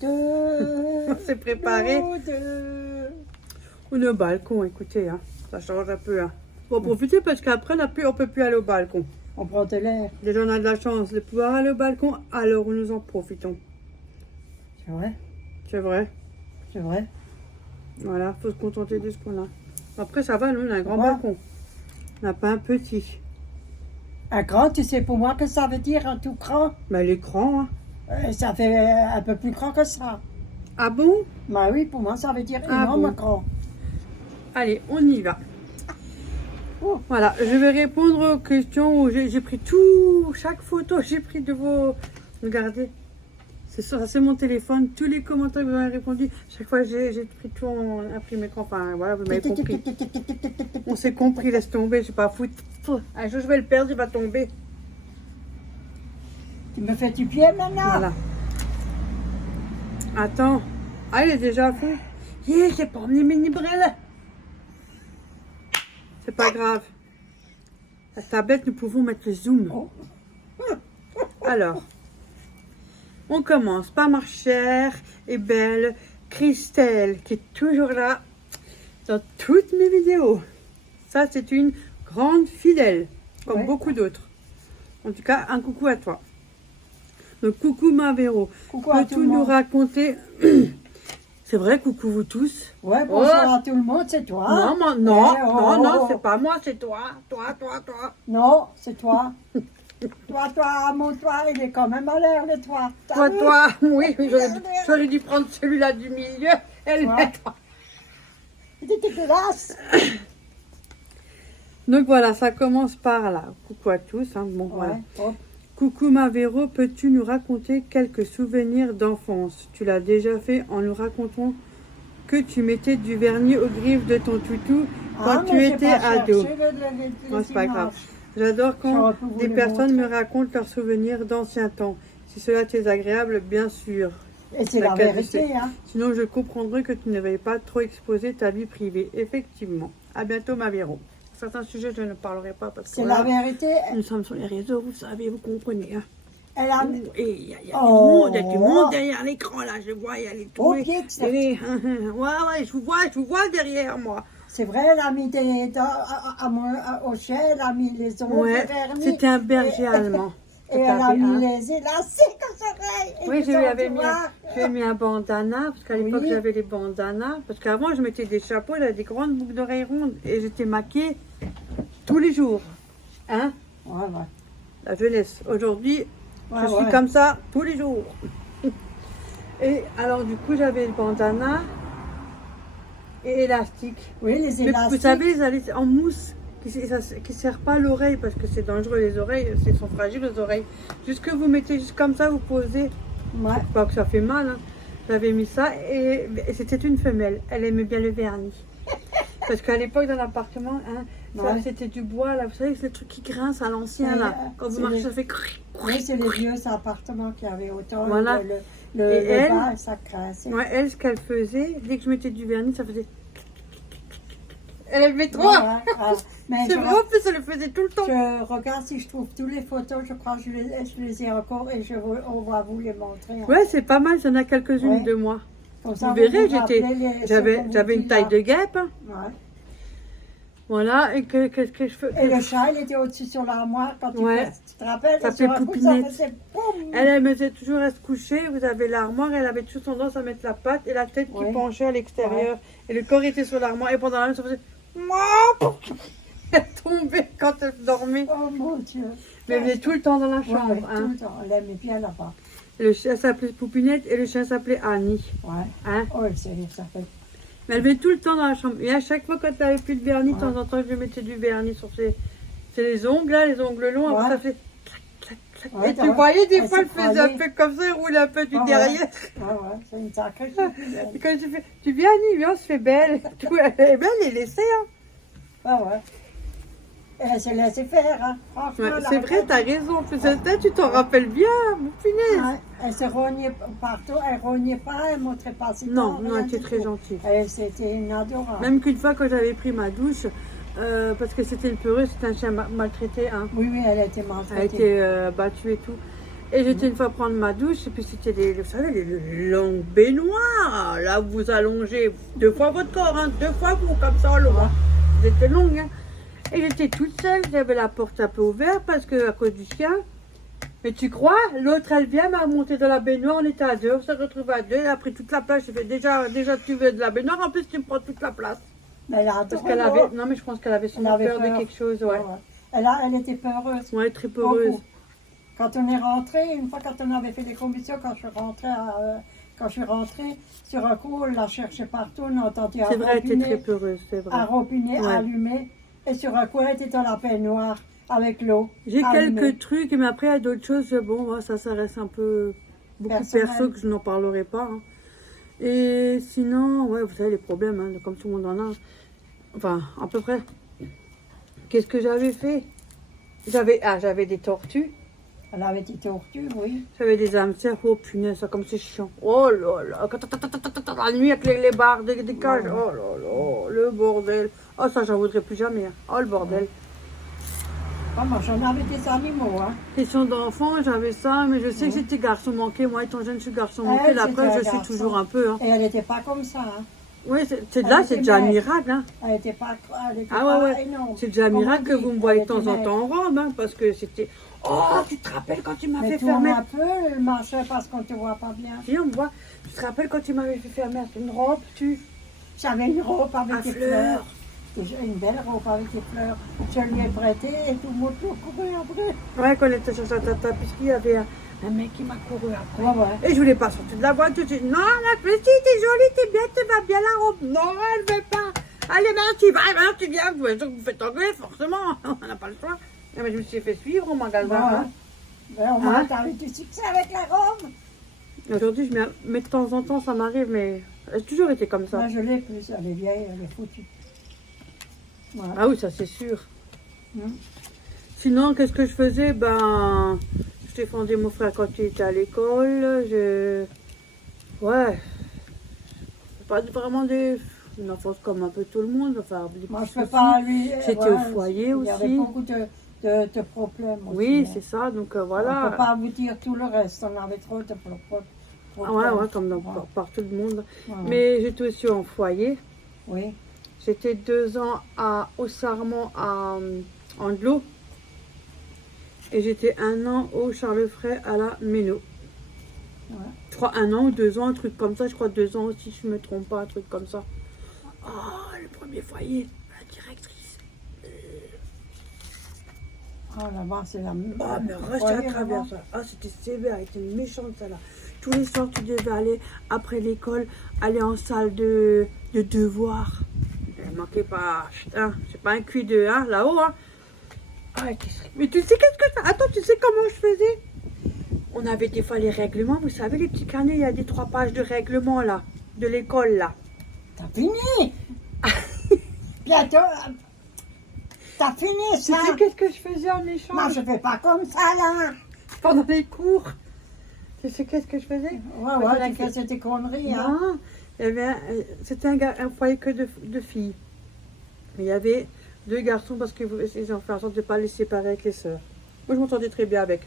deux. On s'est préparé. Nous deux. Ou le balcon, écoutez, hein, ça change un peu. Hein. Faut profiter parce qu'après la pluie, on peut plus aller au balcon. On prend de l'air. Déjà, on a de la chance de pouvoir aller au balcon, alors nous en profitons. C'est vrai, C'est vrai. c'est vrai. Voilà, faut se contenter de ce qu'on a. Après, ça va, nous, on a un grand Ouais. balcon. On n'a pas un petit. Un grand, tu sais pour moi que ça veut dire un tout grand. Mais l'écran, hein. Ça fait un peu plus grand que ça. Ah bon? Bah oui, pour moi, ça veut dire Ah énorme bon. grand. Allez, on y va. Oh. Voilà, je vais répondre aux questions où j'ai pris tout, chaque photo, j'ai pris de vos... Regardez, c'est ça, c'est mon téléphone, tous les commentaires que vous avez répondu, chaque fois j'ai pris tout en imprimé, enfin voilà, vous m'avez compris. On s'est compris, laisse tomber, je sais pas foutre. Un jour je vais le perdre, il va tomber. Tu me fais du pied maintenant? Voilà. Attends, ah il est déjà fait. Yeah, j'ai pas emmené mes librelles. C'est pas grave. La tablette, nous pouvons mettre le zoom. Oh. Alors, on commence par ma chère et belle Christelle, qui est toujours là dans toutes mes vidéos. Ça, c'est une grande fidèle, comme Ouais. beaucoup d'autres. En tout cas, un coucou à toi. Donc, coucou ma Véro. Coucou à tout Peux-tu le nous monde. raconter... C'est vrai, coucou vous tous. Ouais, bonjour à tout le monde, c'est toi. Non, non, Eh, oh, non, non, oh. c'est pas moi, c'est toi. Toi. Non, c'est toi. Mon toi, il est quand même à l'air, le toi. T'as vu? Toi, oui, j'aurais dû prendre celui-là du milieu. Elle Ouais. est toi. Il est dégueulasse. Donc voilà, ça commence par là. Coucou à tous. Hein, bon, voilà. Ouais, hop. Coucou ma Véro, peux-tu nous raconter quelques souvenirs d'enfance? Tu l'as déjà fait en nous racontant que tu mettais du vernis aux griffes de ton toutou quand Ah, tu mais j'ai étais pas ado. cherché les Non, c'est pas images. grave. J'adore quand J'aurais pu vous des les personnes montrer. me racontent leurs souvenirs d'anciens temps. Si cela t'est agréable, bien sûr. Et c'est la Laquelle vérité, hein. Sinon, je comprendrai que tu ne veuilles pas trop exposer ta vie privée. Effectivement. À bientôt, ma Véro. Certains sujets, je ne parlerai pas parce que C'est là, la vérité. nous sommes sur les réseaux, vous savez, vous comprenez. Hein. Elle a Et il y a Oh. du monde derrière l'écran, là, je vois, il y a les au trucs. pied de ça. Ouais, je vous vois derrière moi. C'est vrai, elle a mis au chien, elle a mis les ongles Ouais, vernis. c'était un berger Et- allemand. Et elle a mis les élastiques aux oreilles. Et Oui, les je lui avais autres, mis, tu vois. j'ai mis un bandana, parce qu'à l'époque Oui. j'avais les bandanas, parce qu'avant je mettais des chapeaux, j'avais des grandes boucles d'oreilles rondes, et j'étais maquillée tous les jours. Hein, Ouais, ouais. la jeunesse. Aujourd'hui, Ouais, je suis ouais. comme ça tous les jours. Et alors du coup j'avais le bandana et élastique. Oui, les Mais élastiques. vous savez, les élastiques en mousse qui ne serrent pas l'oreille parce que c'est dangereux les oreilles, ils sont fragiles les oreilles. Juste que vous mettez juste comme ça, vous posez, Ouais. pas que ça fait mal. Hein. J'avais mis ça et c'était une femelle. Elle aimait bien le vernis. Parce qu'à l'époque dans l'appartement, hein, Ouais. c'était du bois là, vous savez, c'est le truc qui grince à l'ancien C'est, là. Quand vous c'est marchez, les- ça fait. Oui, c'est les vieux appartements qui avaient autant. Voilà. Le Et elle- bas, ça crasse. Ouais, elle, ce qu'elle faisait, dès que je mettais du vernis, ça faisait. Elle aimait trop. Ouais, ouais, ouais. Mais C'est je, vrai, en plus, elle le faisait tout le temps. je regarde si je trouve toutes les photos, je crois que je les ai encore et on va vous les montrer. Hein. Ouais, c'est pas mal, j'en ai quelques-unes Ouais. de moi. Comme ça, Vous verrez, vous rappelez j'avais une taille de guêpe. Hein. Ouais. Voilà, et qu'est-ce que je fais? Et le chat, il était au-dessus sur l'armoire quand Ouais. tu te rappelles? Ça et fait sur un coup, poupinette. ça faisait boum. Elle me faisait toujours à se coucher, vous avez l'armoire, elle avait toujours tendance à mettre la patte et la tête qui Ouais. penchait à l'extérieur. Et le corps était sur l'armoire, et pendant la nuit, ça faisait... Elle tombait quand elle dormait. Oh mon Dieu. Mais elle venait tout le temps dans la Ouais, chambre. ouais, tout Hein. le temps. Elle aimait bien là-bas. Le chien s'appelait Poupinette et le chien s'appelait Annie. Ouais. Hein. Oh, ça fait. Mais elle venait tout le temps dans la chambre. Et à chaque fois, quand elle n'avait plus de vernis, de Ouais. temps en temps, je lui mettais du vernis sur c'est les ongles, là, les ongles longs. Ouais. Après, ça fait clac, clac, clac. Ouais, Et tu ouais. voyais, des Elle fois, se elle faisait un croyait. peu comme ça, elle roulait un peu du Ah ouais. derrière. Ouais, ouais, c'est une sacrée Et fille. quand je fais, tu viens, Annie, viens, on se fait belle. Tu vois, elle est belle, elle est laissée, hein. Ah ouais. Et elle s'est laissée faire, hein. Franchement, Ouais, elle a c'est vrai, rien t'as dit. raison. Là, tu t'en rappelles bien, mon punaise. Ouais, elle se rognait partout, elle rognait pas, elle montrait pas ses Non, dents, non, rien elle était du très tout. gentille. C'était une adorable. Même qu'une fois, quand j'avais pris ma douche, parce que c'était une peureuse, c'était un chien maltraité, hein. Oui, oui, elle était Elle a maltraitée. été battue et tout. Et j'étais une fois prendre ma douche, et puis c'était vous savez, les longues baignoires. Là, vous allongez 2 fois votre corps, hein, 2 fois vous, comme ça, le bras. Vous étiez longue, hein. Et j'étais toute seule, j'avais la porte un peu ouverte parce que à cause du chien. Mais tu crois, l'autre elle vient, m'a monté dans la baignoire, on était à 2, on s'est retrouvés à 2, elle a pris toute la place. J'ai fait déjà tu veux de la baignoire, en plus tu me prends toute la place. Mais elle a Parce adoré qu'elle l'eau. avait, non mais je pense qu'elle avait sûrement peur de quelque chose, ouais. Elle était peureuse. Ouais, très peureuse. Beaucoup. Quand on est rentré, une fois quand on avait fait des commissions, quand je suis rentrée, sur un coup, on l'a cherché partout, on a entendu C'est vrai, elle était très peureuse, c'est vrai. un robinet Ouais. allumé, et sur un coup, elle était dans la baignoire avec l'eau. J'ai allumée. quelques trucs, mais après il y a d'autres choses, bon, ça reste un peu beaucoup Personnel. perso que je n'en parlerai pas. Hein. Et sinon, ouais, vous savez, les problèmes, hein, comme tout le monde en a. Enfin, à peu près. Qu'est-ce que j'avais fait? J'avais des tortues. Elle avait été tortue, oui. J'avais des hamsters, oh punaise, ça comme c'est chiant. Oh là là, la nuit avec les barres des cages, oh là là, le bordel. Oh ça j'en voudrais plus jamais, hein. Oh le bordel. Oh, moi, j'en avais des animaux, hein. Question d'enfant, j'avais ça, mais je sais que j'étais garçon manqué. Moi étant jeune, je suis garçon manqué. Elle, La c'était preuve, un je suis garçon. toujours un peu. Hein. Et elle n'était pas comme ça, hein. Oui, c'est Elle là, était c'est déjà un belle. miracle. Hein. Elle n'était pas, Ah ouais, énorme. C'est déjà un Comme on miracle que dit, vous me voyez de elle temps était en belle. temps en robe, hein, parce que c'était. Oh, tu te rappelles quand tu m'avais Mais fait tourne fermer. un peu, elle marchait parce qu'on ne te voit pas bien. Si, on me voit. Tu te rappelles quand tu m'avais fait fermer une robe, J'avais une robe avec à des fleurs. fleurs. Une belle robe avec des fleurs. Je lui ai prêté et tout le monde m'a couru après. Ouais, quand on était sur sa tata, puisqu'il y avait un mec qui m'a couru après. Ouais, ouais. Et je voulais pas sortir de la boîte tout de suite. Non, la petite, t'es jolie, t'es bien, te va bien la robe. Non, elle veut pas. Allez, merci, va, tu viens. Vous faites engueuler, forcément. On n'a pas le choix. Ah, mais je me suis fait suivre au magasin. Ouais, Hein. Mais au moins, Hein? t'as eu du succès avec la robe. Aujourd'hui, mais de temps en temps, ça m'arrive, mais j'ai toujours été comme ça. Moi, je l'ai plus. Elle est vieille, elle est foutue. Voilà. Ah oui, ça c'est sûr. Hum. Sinon, qu'est-ce que je faisais? Ben, je défendais mon frère quand il était à l'école. Ouais, c'est pas vraiment une enfance comme un peu tout le monde. Enfin, des Moi, petits je peux soucis. pas lui. J'étais au foyer Il y avait aussi. beaucoup de problèmes aussi. Oui, hein. c'est ça. Donc On ne voilà. peut pas vous dire tout le reste. On avait trop de problèmes. Ah ouais, comme par tout le monde. Ouais. Mais j'étais aussi en foyer. Oui. J'étais 2 ans au Sarment à Andelot. Et j'étais 1 an au Charlefray à la Méno. Ouais. Je crois 1 an ou 2 ans, un truc comme ça. Je crois 2 ans aussi, je ne me trompe pas, un truc comme ça. Oh, le premier foyer, la directrice. Oh là-bas, c'est la Oh, mais reste à travers ça. Ah, c'était sévère, elle était méchante, celle-là. Tous les soirs, tu devais aller, après l'école, aller en salle de devoir. Elle manquait pas, putain, c'est pas un cuit de, hein, là-haut, hein. Ah, mais tu sais qu'est-ce que ça... Attends, tu sais comment je faisais? On avait des fois les règlements, vous savez, les petits carnets, il y a des 3 pages de règlements, là, de l'école, là. T'as fini. Bientôt. T'as fini Tu ça. sais qu'est-ce que je faisais en Moi, échange je fais pas comme ça, là. pendant les cours? Tu sais qu'est-ce que je faisais? Ouais, tu faisais tes conneries, hein. Non, il y avait c'était un foyer que de filles. Mais il y avait 2 garçons parce qu'ils ont fait en sorte de ne pas les séparer avec les sœurs. Moi, je m'entendais très bien avec.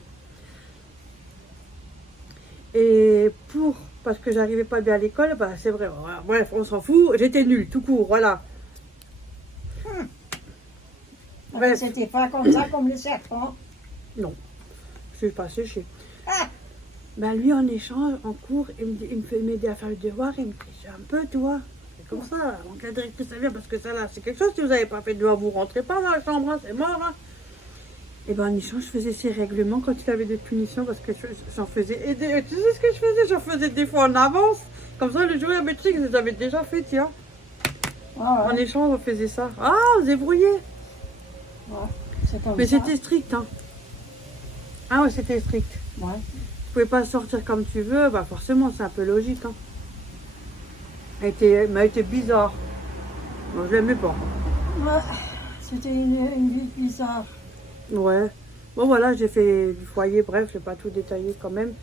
Et parce que j'arrivais pas bien à l'école, bah, c'est vrai. Voilà, bref, on s'en fout. J'étais nulle, tout court, voilà. Bref. C'était pas comme ça, comme les serpents. Non, je suis pas séchée. Ah, Ben lui, en échange, en cours, il me fait m'aider à faire le devoir, il me trichait un peu, tu vois. C'est comme ça, donc la directrice, ça vient parce que ça là, c'est quelque chose, si vous n'avez pas fait de devoir, vous rentrez pas dans la chambre, hein, c'est mort. Hein. Et ben en échange, je faisais ses règlements quand il avait des punitions, parce que j'en faisais aider. Tu sais ce que je faisais? J'en faisais des fois en avance. Comme ça, le géométrique, je les avais déjà fait, tiens. ouais, En ouais, échange, on faisait ça. Ah, on se débrouillait. ouais. C'est comme Mais ça. c'était strict, hein. Ah ouais, c'était strict. Ouais. Tu pouvais pas sortir comme tu veux, bah forcément, c'est un peu logique. Hein. Elle m'a été bizarre. Moi, je l'aimais pas. Ouais. C'était une vie bizarre. Ouais. Bon, voilà, j'ai fait du foyer, bref, je vais pas tout détailler quand même.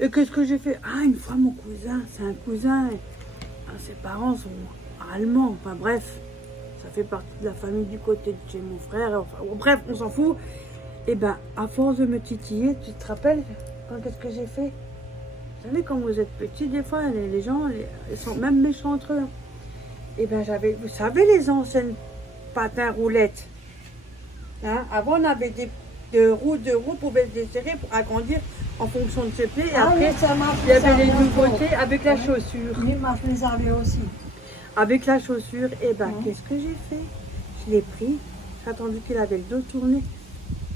Et qu'est-ce que j'ai fait? Ah, une fois, mon cousin, c'est un cousin. Ses parents sont allemands. Enfin, bref, ça fait partie de la famille du côté de chez mon frère. Enfin, bon, bref, on s'en fout. Et ben, à force de me titiller, tu te rappelles? qu'est-ce que j'ai fait? Vous savez, quand vous êtes petit, des fois, les gens, ils sont même méchants entre eux. Et bien, vous savez, les anciennes patins roulettes. Hein? Avant, on avait des roues pour se desserrer, pour agrandir en fonction de ses pieds. Et après, oui, ça marche, il y avait ça les marche nouveautés pas. avec la Oui. chaussure. Oui, moi, je les avais aussi. Avec la chaussure, et ben, Mhm. qu'est-ce que j'ai fait? Je l'ai pris, j'ai attendu qu'il avait le dos tourné.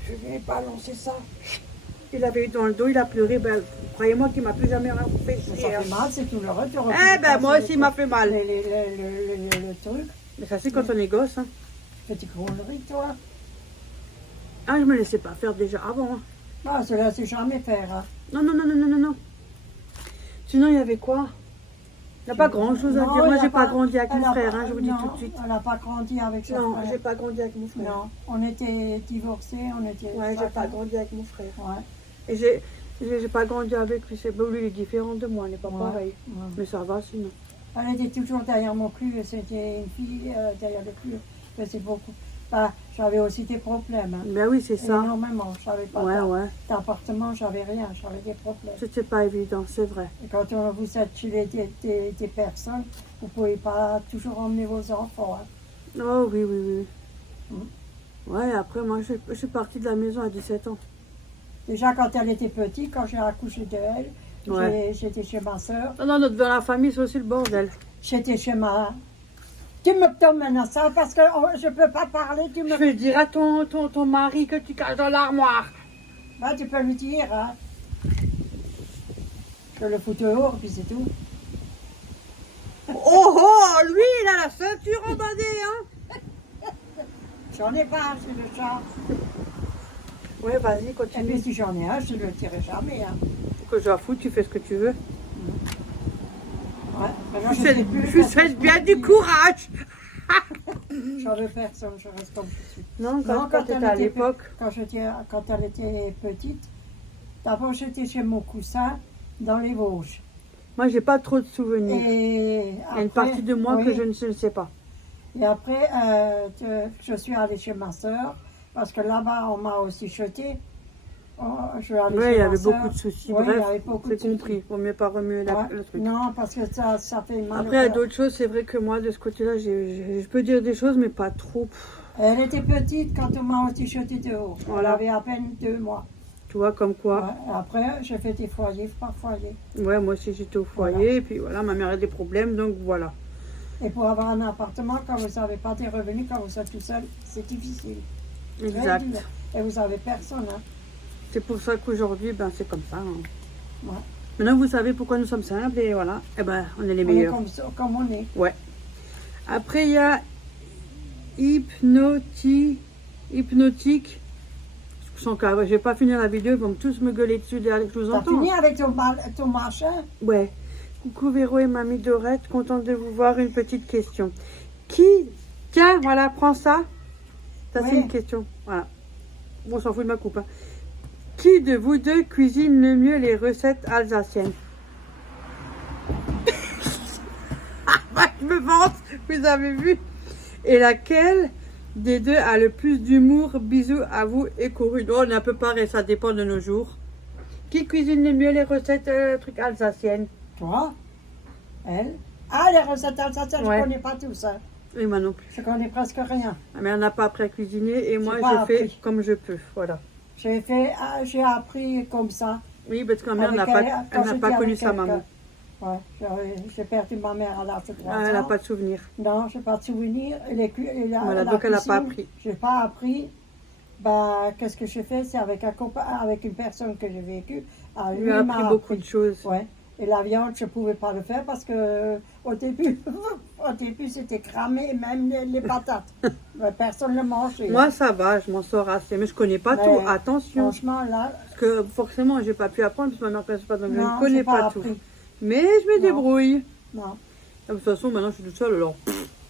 Je lui ai balancé ça. Il avait eu dans le dos, il a pleuré. Ben, croyez-moi qu'il m'a plus jamais fait Ça chier. fait mal, c'est tout le retour. Eh ben, moi aussi, il m'a fait mal. Le truc, Mais ça, c'est quand on est gosse. Hein. petite connerie, toi. Ah, je me laissais pas faire déjà avant. Hein. Non, cela, c'est jamais faire. Hein. Non, non, non, non, non, non, non. Sinon, il y avait quoi? Il n'y a pas grand-chose à Non, dire. Moi, il y a j'ai pas pas- grandi avec elle mon a frère, pas- hein, je vous dis non, tout de suite. Elle n'a pas grandi avec son Non, frère. j'ai pas grandi avec mon frère. Non, on était divorcés, on était. Ouais, j'ai pas chacun- grandi avec mon frère. Ouais, Et j'ai pas grandi avec lui. C'est bon, lui, il est différent de moi, on n'est pas Ouais. pareil. ouais. Mais ça va sinon. Elle était toujours derrière mon cul, et c'était une fille derrière le cul. Mais c'est beaucoup. Bah, j'avais aussi des problèmes. Hein. Ben oui, c'est ça. Énormément. J'avais pas Ouais, ouais. d'appartement, j'avais rien, j'avais des problèmes. C'était pas évident, c'est vrai. Et quand vous êtes chez des personnes, vous ne pouvez pas toujours emmener vos enfants. Hein. Oh oui, oui, oui. Mm. Ouais, après, moi, je suis partie de la maison à 17 ans. Déjà, quand elle était petite, quand j'ai accouché de elle, Ouais. j'étais chez ma soeur. Non, non, dans la famille, c'est aussi le bordel. J'étais chez ma... Tu me tombes maintenant ça parce que je ne peux pas parler. Tu Je me... vais dire à ton mari que tu caches dans l'armoire. Bah, tu peux lui dire. Hein. Je le fous dehors, puis c'est tout. Oh, oh, lui, il a la ceinture embadée, hein. J'en ai pas, c'est le chat. Ouais, vas-y, Et continue. puis si j'en ai un, je ne le tirerai jamais. Hein. Que j'en fous, tu fais ce que tu veux. Ouais. Maintenant, Je sais te plus je parce souhaite que bien du courage. J'en veux personne, je reste comme je suis. Non, Non, quand tu étais à l'époque. Quand elle était petite, d'abord j'étais chez mon cousin dans les Vosges. Moi, j'ai pas trop de souvenirs. Et Il y a après, une partie de moi oui, que je ne sais pas. Et après, je suis allée chez ma soeur, parce que là-bas, on m'a aussi jeté. Oh, je suis allée Oui, chez il y ma avait sœur. beaucoup de soucis. Oui, il y Bref, avait beaucoup c'est de soucis. compris. Vaut mieux pas remuer Ouais. le truc. Non, parce que ça fait mal. Après, il y a d'autres choses. C'est vrai que moi, de ce côté-là, je peux dire des choses, mais pas trop. Elle était petite quand on m'a aussi jeté dehors. Voilà. Elle avait à peine 2 mois. Tu vois, comme quoi. Ouais. Après, j'ai fait des foyers par foyer. Ouais, moi aussi, j'étais au foyer. Voilà. Et puis voilà, ma mère a des problèmes, donc voilà. Et pour avoir un appartement, quand vous n'avez pas des revenus, quand vous êtes tout seul, c'est difficile. Très Exact. dur. Et vous n'avez personne. Hein. C'est pour ça qu'aujourd'hui, ben, c'est comme ça. Hein. Ouais. Maintenant, vous savez pourquoi nous sommes simples et voilà. Eh ben, on est les On est meilleurs. comme on est. Ouais. Après, il y a hypnotique. Sans cas, je vais pas finir la vidéo, ils vont tous me gueuler dessus derrière que je vous T'as entends. fini avec ton machin? Ouais. Coucou Véro et Mamie Dorette, contente de vous voir. Une petite question. Qui... Tiens, voilà, prends ça. Ça, c'est Ouais. une question. Voilà. Bon, on s'en fout de ma coupe. Hein. Qui de vous deux cuisine le mieux les recettes alsaciennes? Je me vante, vous avez vu. Et laquelle des deux a le plus d'humour? Bisous à vous et Corinne. Oh, on est un peu pareil, ça dépend de nos jours. Qui cuisine le mieux les recettes trucs alsaciennes? Toi? Elle? Ah, les recettes alsaciennes, Ouais. je ne connais pas tout ça. Et moi non plus. Je connais presque rien. Mais on n'a pas appris à cuisiner et moi pas je fais appris. comme je peux. Voilà. J'ai appris comme ça. Oui, parce que ma mère Avec n'a pas, elle, elle quand n'a j'étais pas avec connu sa quelqu'un. maman. Ouais, j'ai perdu ma mère à l'âge de 3 Ah, elle n'a ans. pas de souvenir. Non, je n'ai pas de souvenir. Voilà, donc elle n'a pas appris. Je n'ai pas appris. Bah, qu'est-ce que j'ai fait? C'est avec avec une personne que j'ai vécue. Ah, Elle a appris beaucoup de choses. Ouais. Et la viande, je ne pouvais pas le faire parce que au début, c'était cramé, même les patates. Mais personne ne le mangeait. Moi, ça va, je m'en sors assez. Mais je connais pas Mais tout. Attention. Franchement, là, Parce que forcément, j'ai pas pu apprendre parce que ma mère ne connaissait pas, donc je non, ne connais j'ai pas tout. appris. Mais je me Non. débrouille. Non. De toute façon, maintenant, je suis toute seule, alors.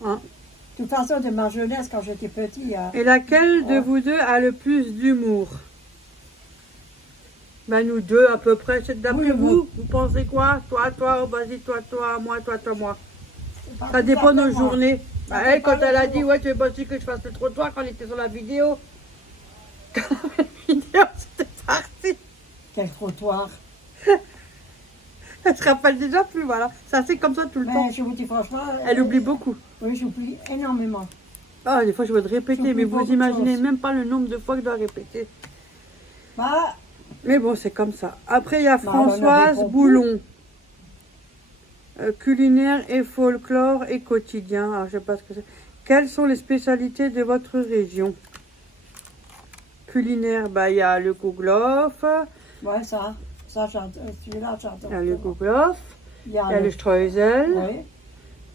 Hein. De toute façon, de ma jeunesse, quand j'étais petit, Et laquelle de Ouais. vous deux a le plus d'humour? Ben, nous deux, à peu près. C'est d'après Oui, vous, vous pensez quoi? Toi, vas-y, toi, moi. c'est pas Ça tout dépend à de fait nos moi. journées. Bah, Ça elle, dépend quand elle a des dit, jours. ouais, tu veux pas aussi que je fasse le trottoir quand elle était sur la vidéo. Quand la vidéo, c'était parti. Quel trottoir. Elle se rappelle déjà plus, voilà. Ça, c'est comme ça tout le temps. Mais je vous dis franchement. Elle oublie beaucoup. Oui, j'oublie énormément. Ah, des fois, je veux te répéter, J'oublie mais vous beaucoup de imaginez choses. même pas le nombre de fois que je dois répéter. Bah, Mais bon, c'est comme ça. Après, il y a Bah, on ne Françoise répond plus. Boulon. Culinaire et folklore et quotidien. Alors, je sais pas ce que c'est. Quelles sont les spécialités de votre région? Culinaire, bah, il y a le kouglof, ouais, ça j'adore. Celui-là, j'adore. il y a le kouglof, Il y a il y a le streusel, oui.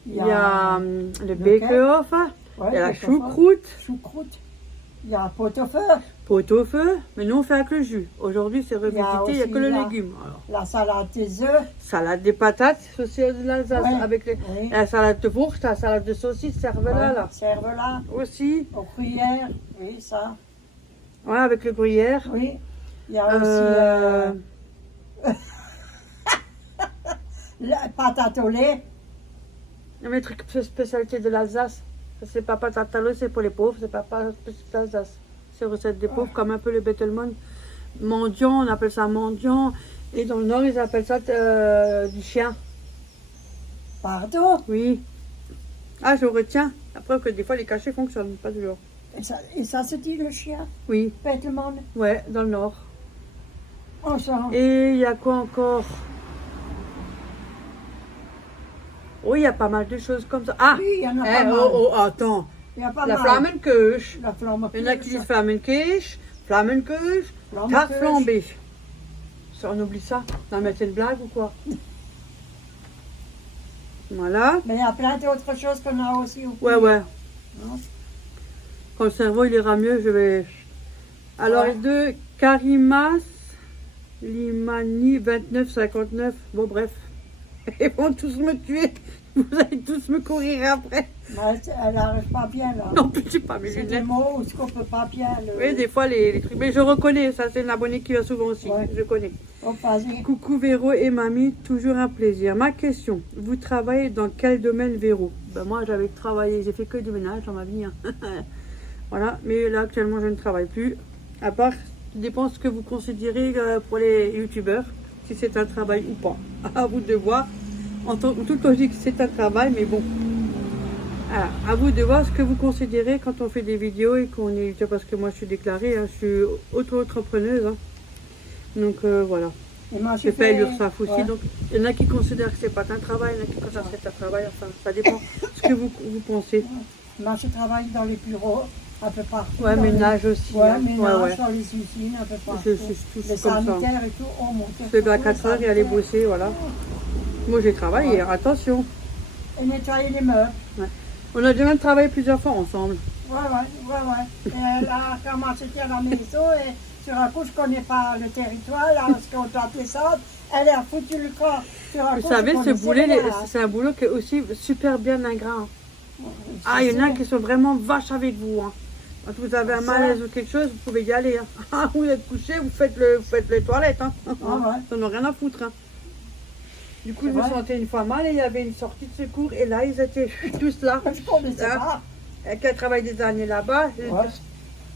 il y a le le bekerhof, ouais, il y a la le choucroute, choucroute. Il y a pot au feu. pot au feu, mais nous on fait avec le jus. Aujourd'hui c'est revisité, il n'y a aussi que le la- légume. Alors, La salade des œufs. salade des patates, aussi de l'Alsace, Ouais, avec les, oui. la salade de bourse, la salade de saucisse, cervelas là. Cervelas, Aussi, aux gruyères. Oui, ça. ouais, avec le gruyère. Oui. Il y a Euh, aussi la patate au lait. mes trucs spécialité de l'Alsace. Ça, c'est pas patate à l'eau, c'est pour les pauvres, c'est pas spécialité d'Alsace. C'est recette des pauvres, comme un peu le Bettelmann. Mendiant, on appelle ça mendiant. Et dans le nord, ils appellent ça du chien. Pardon. Oui. Ah, je retiens. La preuve que des fois, les cachets fonctionnent, pas toujours. Et ça se dit le chien. Oui, Bettelmann. ouais, dans le nord. Oh, ça. Et il y a quoi encore? Oui, il y a pas mal de choses comme ça. Ah, Oui, il y en a eh, pas mal. oh, attends. Il y a pas La mal. Flammenkeus. La flamme. Il y en a qui disent Flammenkeus, Flammenkeus, Flammenkeus. tarte flambée. Ça, on oublie ça. Non, mais c'est une blague ou quoi? Voilà. Mais il y a plein d'autres choses qu'on a aussi oubliées. Ouais, ouais. Non? Quand le cerveau il ira mieux, je vais. Alors, Ouais. les deux, Karimas, Limani 2959. Bon, bref. Ils vont tous me tuer. Vous allez tous me courir après. Mais elle n'arrive pas bien là. Non plus, j'ai pas mes C'est des lunettes. mots où ce qu'on peut pas bien. Oui, des fois, les trucs. Mais je reconnais, ça, c'est une abonnée qui va souvent aussi. Ouais. Je connais. Oh, vas-y. Coucou Véro et Mamie, toujours un plaisir. Ma question, vous travaillez dans quel domaine Véro? Ben moi j'avais travaillé, j'ai fait que du ménage dans ma vie. Hein. Voilà, mais là actuellement je ne travaille plus. À part, ça dépend ce que vous considérez pour les youtubeurs, si c'est un travail ou pas. À vous de voir. En toute logique, c'est un travail, mais bon. Voilà, à vous de voir ce que vous considérez quand on fait des vidéos et qu'on est youtubeur, parce que moi je suis déclarée, hein, je suis auto-entrepreneuse. Hein. Donc voilà. Et moi, J'ai fait l'URSSAF aussi, ouais. donc il y en a qui considèrent que c'est pas un travail, il y en a qui considèrent que c'est un travail, enfin ça dépend ce que vous pensez. Moi, je travaille dans les bureaux, un peu partout. Ouais, dans ménage les... aussi. Ouais, hein. ménage dans les usines, un peu partout. C'est tous Les comme ça. sanitaires et tout. Oh mon Dieu. Je vais à 4 heures et aller sanitaires. bosser, voilà. Moi j'ai travaillé, Ouais. attention. Et nettoyer les meubles. On a déjà même travaillé plusieurs fois ensemble. Ouais. Et là, quand moi j'étais à la maison, et sur un coup, je connais pas le territoire, là, parce qu'on doit descendre, elle a foutu le corps. Sur un Vous coup, savez, je ce connaissais boulet, rien, hein. c'est un boulot qui est aussi super bien ingrat. Hein. Ouais, Ah, il y en a c'est- qui sont vraiment vaches avec vous. Hein. Quand vous avez un Ça. malaise ou quelque chose, vous pouvez y aller. Hein. Ah, vous êtes couché, vous faites les toilettes. Hein. ouais. Ça n'a rien à foutre. Hein. Du coup, C'est je me vrai. sentais une fois mal et il y avait une sortie de secours et là, ils étaient tous là. Je connaissais Hein. pas. Et qui a travaillé des années là-bas. Ouais.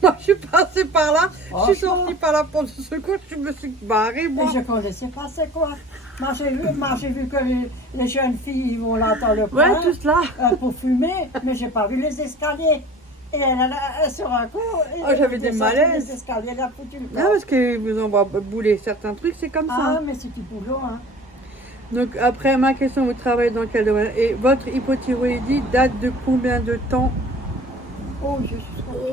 Moi, je suis passée par là, je suis Franchement. sortie par la porte de secours, je me suis barrée, moi. Et je connaissais pas c'est quoi. Moi, j'ai vu que les jeunes filles ils vont là dans le Ouais, coin tous là. pour fumer, mais j'ai pas vu les escaliers. Et elle sur un coup, Oh, j'avais des malaises. Les escaliers, elle a foutu le Non, corps. parce qu'ils vous envoient bouler certains trucs, c'est comme Ah, ça. mais c'est du boulot, hein. Donc, après, ma question, vous travaillez dans quel domaine? Et votre hypothyroïdie date de combien de temps? Oh, je suis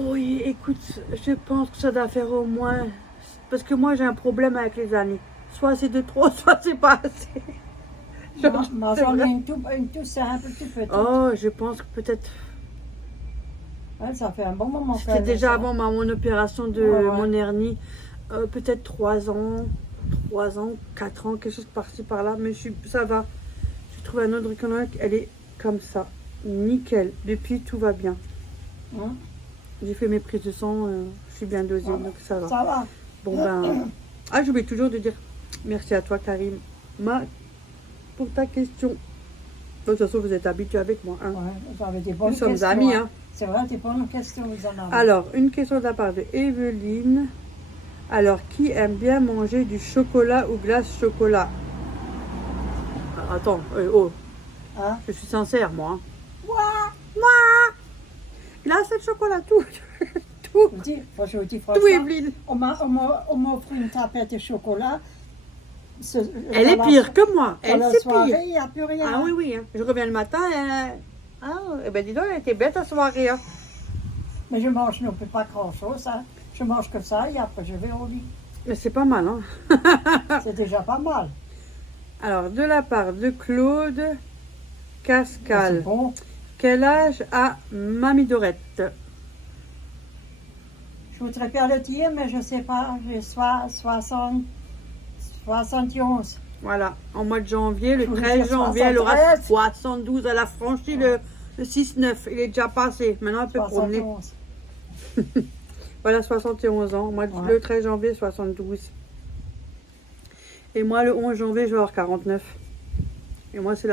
Oui, écoute, je pense que ça doit faire au moins... Parce que moi, j'ai un problème avec les années. Soit c'est de trop, soit c'est pas assez. Moi, c'est j'en ai vrai. une tout simple, tout petite. Oh, je pense que peut-être... Ouais, ça fait un bon moment C'était qu'elle déjà ça. avant mon opération de Ouais, ouais. mon hernie. Peut-être 3 ans, 4 ans, quelque chose par-ci par-là. Mais ça va. J'ai trouvé un autre économique, elle est comme ça. Nickel. Depuis, tout va bien. Hein? J'ai fait mes prises de sang, je suis bien dosée, Ouais. donc ça va. Ça va. Bon ben... Ah, j'oublie toujours de dire merci à toi, Karim. Pour ta question. De toute façon, vous êtes habitué avec moi. Hein. Ouais, j'avais des bonnes Nous sommes questions. amis. Hein. C'est vrai, des bonnes questions, vous en avez. Alors, une question de la part de Evelyne. Alors, qui aime bien manger du chocolat ou glace chocolat? Alors, attends, oh, Hein? je suis sincère, moi. Hein. Moi, Glace et chocolat, tout. Tout. je vous dis Tout, franchement, Evelyne. on m'a offert une tablette de chocolat. Elle est pire que moi. Pour Elle, la c'est soirée, pire. il n'y a plus rien. Ah oui, oui. Hein. Je reviens le matin. Ah, eh ben dis donc, elle était bête la soirée. Hein. Mais je mange non plus pas grand-chose. Hein. Je mange que ça et après je vais au lit. Mais c'est pas mal, hein. C'est déjà pas mal. Alors, de la part de Claude C'est Cascal. bon. Quel âge a Mamie Dorette? Je voudrais bien le dire, mais je ne sais pas. J'ai 71. Voilà, en mois de janvier, le Je voulais 13 dire janvier, elle aura 73. 72. Elle a franchi le 6-9. Il est déjà passé. Maintenant, elle peut promener. 71. Voilà, 71 ans. Moi, Ouais. le 13 janvier, 72. Et moi, le 11 janvier, je vais avoir 49. Et moi, c'est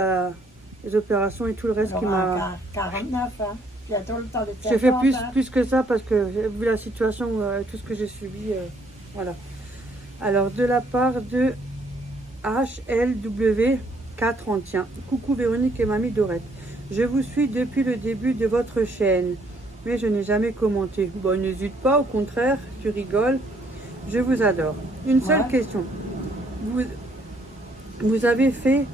les opérations et tout le reste qui m'a... 49, hein. Bientôt le temps de J'ai fait 50, hein. plus que ça parce que vu la situation, tout ce que j'ai subi, voilà. Alors, de la part de HLW 431. Coucou Véronique et Mamie Dorette. Je vous suis depuis le début de votre chaîne, mais je n'ai jamais commenté. Bon, n'hésite pas, au contraire, tu rigoles. Je vous adore. Une seule Ouais. question. Vous avez fait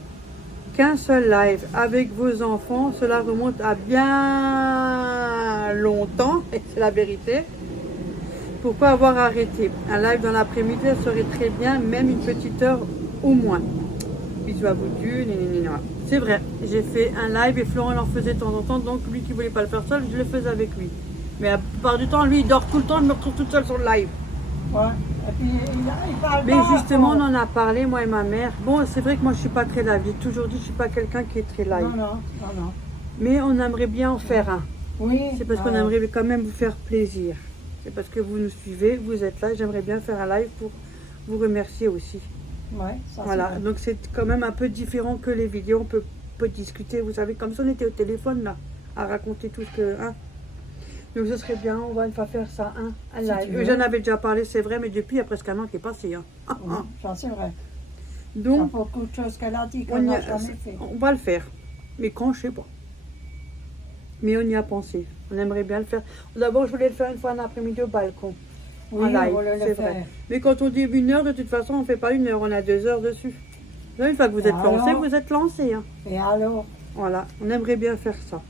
qu'un seul live avec vos enfants. Cela remonte à bien longtemps, et c'est la vérité. Pourquoi avoir arrêté? Un live dans l'après-midi, ça serait très bien, même une petite heure au moins. Bisous à vous deux. C'est vrai, j'ai fait un live et Florent en faisait de temps en temps, donc lui qui voulait pas le faire seul, je le faisais avec lui. Mais la plupart du temps, lui, il dort tout le temps, je me retrouve toute seule sur le live. Ouais. Et puis il parle Mais pas, justement, on quoi. en a parlé, moi et ma mère. Bon, c'est vrai que moi, je suis pas très live. J'ai toujours dit, je suis pas quelqu'un qui est très live. Non, non. Mais on aimerait bien en faire un. Oui. C'est parce qu'on aimerait quand même vous faire plaisir. C'est parce que vous nous suivez, vous êtes là. J'aimerais bien faire un live pour vous remercier aussi. Ouais, ça, Voilà, c'est vrai. donc c'est quand même un peu différent que les vidéos. On peut discuter, vous savez, comme si on était au téléphone là, à raconter tout ce que... Hein. Donc ce serait bien, on va une fois faire ça, hein, un Si live. tu veux. J'en avais déjà parlé, c'est vrai, mais depuis, il y a presque un an qui est passé. Hein. Oui, ça c'est vrai. Il y a Donc, beaucoup de choses qu'elle a dit on, qu'on y n'a a- jamais fait. on va le faire. Mais quand, je sais pas. Mais on y a pensé. On aimerait bien le faire. D'abord, je voulais le faire une fois un après-midi au balcon. Oui, en live, on voulait le c'est faire. vrai. Mais quand on dit 1 heure, de toute façon, on ne fait pas 1 heure, on a 2 heures dessus. Là, une fois que vous êtes Alors lancé, vous êtes lancé. Hein. Et alors, Voilà, on aimerait bien faire ça.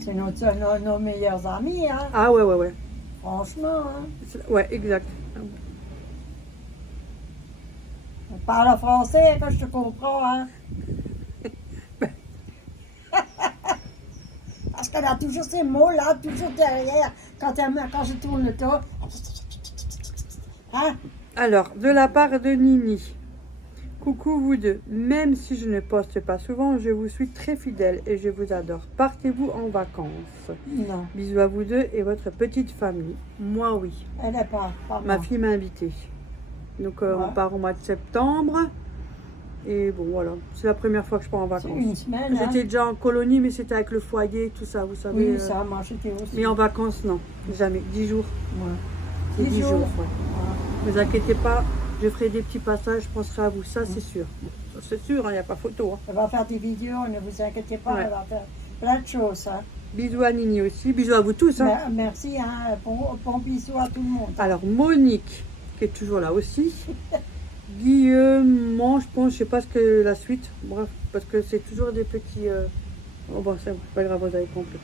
c'est nos meilleurs amis, hein. Ah ouais. Franchement, hein. Ouais, exact. On parle français, que je te comprends, hein. Parce qu'elle a toujours ces mots-là, toujours derrière, quand je tourne le dos. Hein? Alors, de la part de Nini. Coucou vous deux. Même si je ne poste pas souvent, je vous suis très fidèle et je vous adore. Partez-vous en vacances? Non, Bisous à vous deux et votre petite famille. Moi, oui. elle n'est pas Ma moi. fille m'a invitée. Donc, on Ouais. part au mois de septembre. Et bon, voilà. C'est la première fois que je pars en C'est vacances. une semaine, hein. J'étais déjà en colonie, mais c'était avec le foyer, tout ça, vous savez. Oui, ça, moi j'étais aussi. Mais en vacances, non. Jamais. 10 jours. Ouais. C'est 10 10 jours. jours. Ouais. Ne vous inquiétez pas, je ferai des petits passages, je penserai à vous, ça c'est sûr. Ça, c'est sûr, il n'y a pas photo. Hein. Elle va faire des vidéos, ne vous inquiétez pas, Ouais. elle va faire plein de choses. Hein. Bisous à Nini aussi, bisous à vous tous. Hein. Merci, hein. Bon bisous à tout le monde. Alors Monique, qui est toujours là aussi. Guillaume, je pense, je sais pas ce que la suite, bref, parce que c'est toujours des petits... Oh bon, c'est pas grave, vous avez compris.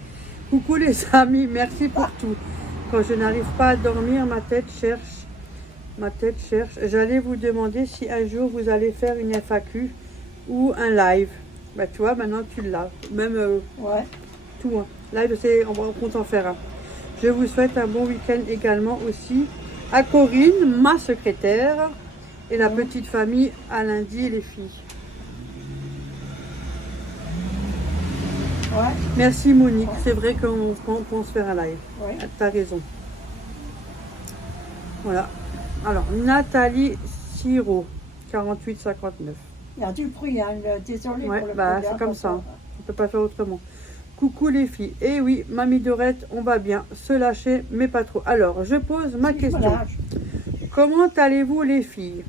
Coucou les amis, merci pour tout. Quand je n'arrive pas à dormir, ma tête cherche. J'allais vous demander si un jour vous allez faire une FAQ ou un live. Bah tu vois, maintenant tu l'as. Même Ouais. tout. Hein. Live, on compte en faire un. Je vous souhaite un bon week-end également aussi à Corinne, ma secrétaire, et la petite famille à lundi, les filles. Ouais. Merci Monique, c'est vrai qu'on pense faire un live. Ouais. T'as raison. Voilà. Alors, Nathalie Siro, 4859. Il y a du bruit, hein. Désolé Ouais, pour le bah, bruit, c'est hein, comme parce ça. que- On peut pas faire autrement. Coucou les filles. Eh oui, Mamie Dorette, on va bien. Se lâcher, mais pas trop. Alors, je pose ma question. Voilà. comment allez-vous les filles?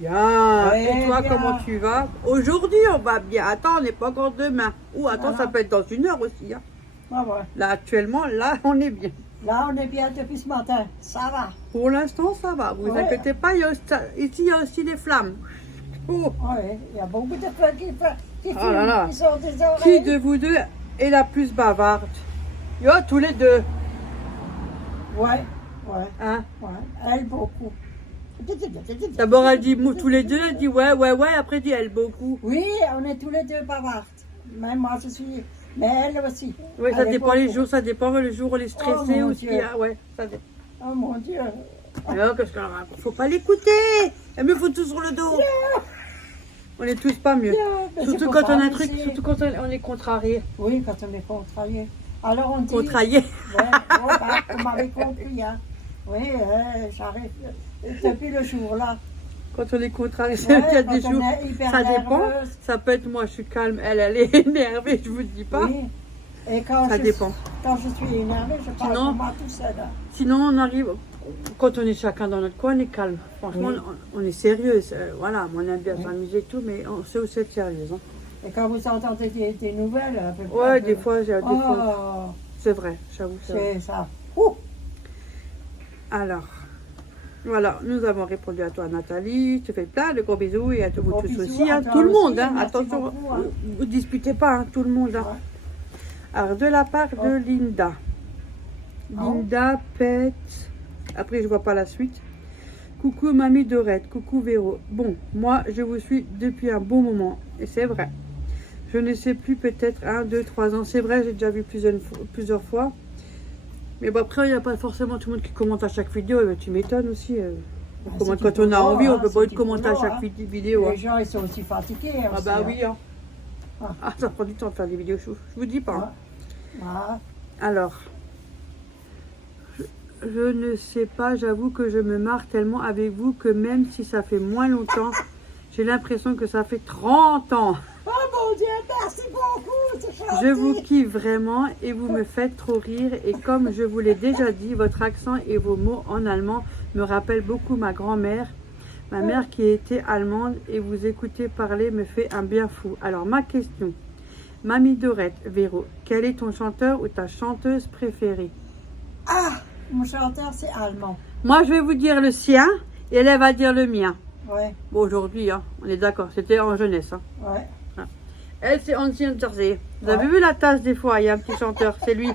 Bien. Ouais, Et toi, bien. comment tu vas? Aujourd'hui, on va bien. Attends, on n'est pas encore demain. Ou attends, Voilà. ça peut être dans 1 heure aussi. Hein. Ah ouais. Là, actuellement, là, on est bien. Là, on est bien depuis ce matin. Ça va. Pour l'instant, ça va. Vous Ouais. inquiétez pas. Ici, il y a aussi des flammes. Oh. Oui, il y a beaucoup de feux qui Oh là là. qui sont des Qui oreilles. de vous deux est la plus bavarde? Yo, tous les deux. Ouais, ouais, Hein? ouais. Elle, beaucoup. D'abord, elle dit tous les deux. Elle dit ouais. Après, elle dit elle beaucoup. Oui, on est tous les deux bavardes. Même moi, je suis. Mais elle aussi. Oui, ça Elle est dépend les beaucoup. jours. Ça dépend le jour où elle est stressée mon ou ce qu'il y Dieu. a. Ouais, ça dépend. Oh mon Dieu. Alors, qu'est-ce qu'elle raconte? Faut pas l'écouter. Elle me fout tout sur le dos. On est tous pas mieux. Mais Surtout c'est pour quand ça on a un aussi. truc, surtout quand on est contrarié. Oui, quand on est contrarié. Alors on dit. Contrarié. Ouais, oh, bah, vous m'avez compris, hein. Oui, j'arrive. Depuis le jour-là. Quand on est contrarié, Ouais, il y a des quand on jours. est hyper Ça dépend. nerveuse. Ça peut être moi, je suis calme. Elle est énervée. Je vous dis pas. Oui. Et quand Ça dépend. Quand je suis énervée, je parle Sinon- pour moi tout seul. Hein. Sinon, on arrive. Quand on est chacun dans notre coin, on est calme. Franchement, Oui. on est sérieux. Voilà, on aime bien Oui. s'amuser et tout, mais on sait aussi être sérieuse. Hein. Et quand vous entendez des nouvelles, un peu Ouais, un des peu- fois, j'ai des fois. Oh, C'est vrai, j'avoue. c'est vrai. c'est ça. Ouh. Alors, voilà, nous avons répondu à toi, Nathalie. Je te fais plein de gros bisous et à tous vous Gros tous bisous aussi. à Hein, toi tout le aussi, monde, hein. merci Attention, beaucoup, hein. vous disputez pas, hein, tout le monde. Hein. Ouais. Alors, de la part de Oh. Linda. Oh. Linda pète. Après, je vois pas la suite. Coucou mamie Dorette, coucou Véro. Bon, moi, je vous suis depuis un bon moment. Et c'est vrai. Je ne sais plus, peut-être 1, 2, 3 ans. C'est vrai, j'ai déjà vu plusieurs fois. Mais bon, après, il n'y a pas forcément tout le monde qui commente à chaque vidéo. Et ben, tu m'étonnes aussi. On Ah, commente c'est quand du on a boulot, envie. On hein, peut pas c'est être du commenter à boulot, chaque hein. vidéo. Les Hein. gens, ils sont aussi fatigués. Ah aussi, bah hein. oui. Hein. Ah. Ah, ça prend du temps de faire des vidéos. Je vous dis pas. Hein. Ah. Alors, je ne sais pas, j'avoue que je me marre tellement avec vous que même si ça fait moins longtemps, j'ai l'impression que ça fait 30 ans. Oh mon Dieu, merci beaucoup, c'est gentil. Je vous kiffe vraiment et vous me faites trop rire. Et comme je vous l'ai déjà dit, votre accent et vos mots en allemand me rappellent beaucoup ma grand-mère. Ma mère qui était allemande et vous écouter parler me fait un bien fou. Alors ma question, Mamie Dorette, Véro, quel est ton chanteur ou ta chanteuse préférée? Ah, mon chanteur, c'est allemand. Moi, je vais vous dire le sien et elle va dire le mien. Ouais, Bon, aujourd'hui, hein, on est d'accord, c'était en jeunesse. Hein. ouais. Elle, c'est Ancien Jersey. Vous avez Ouais. vu la tasse des fois, il y a un petit chanteur, c'est lui.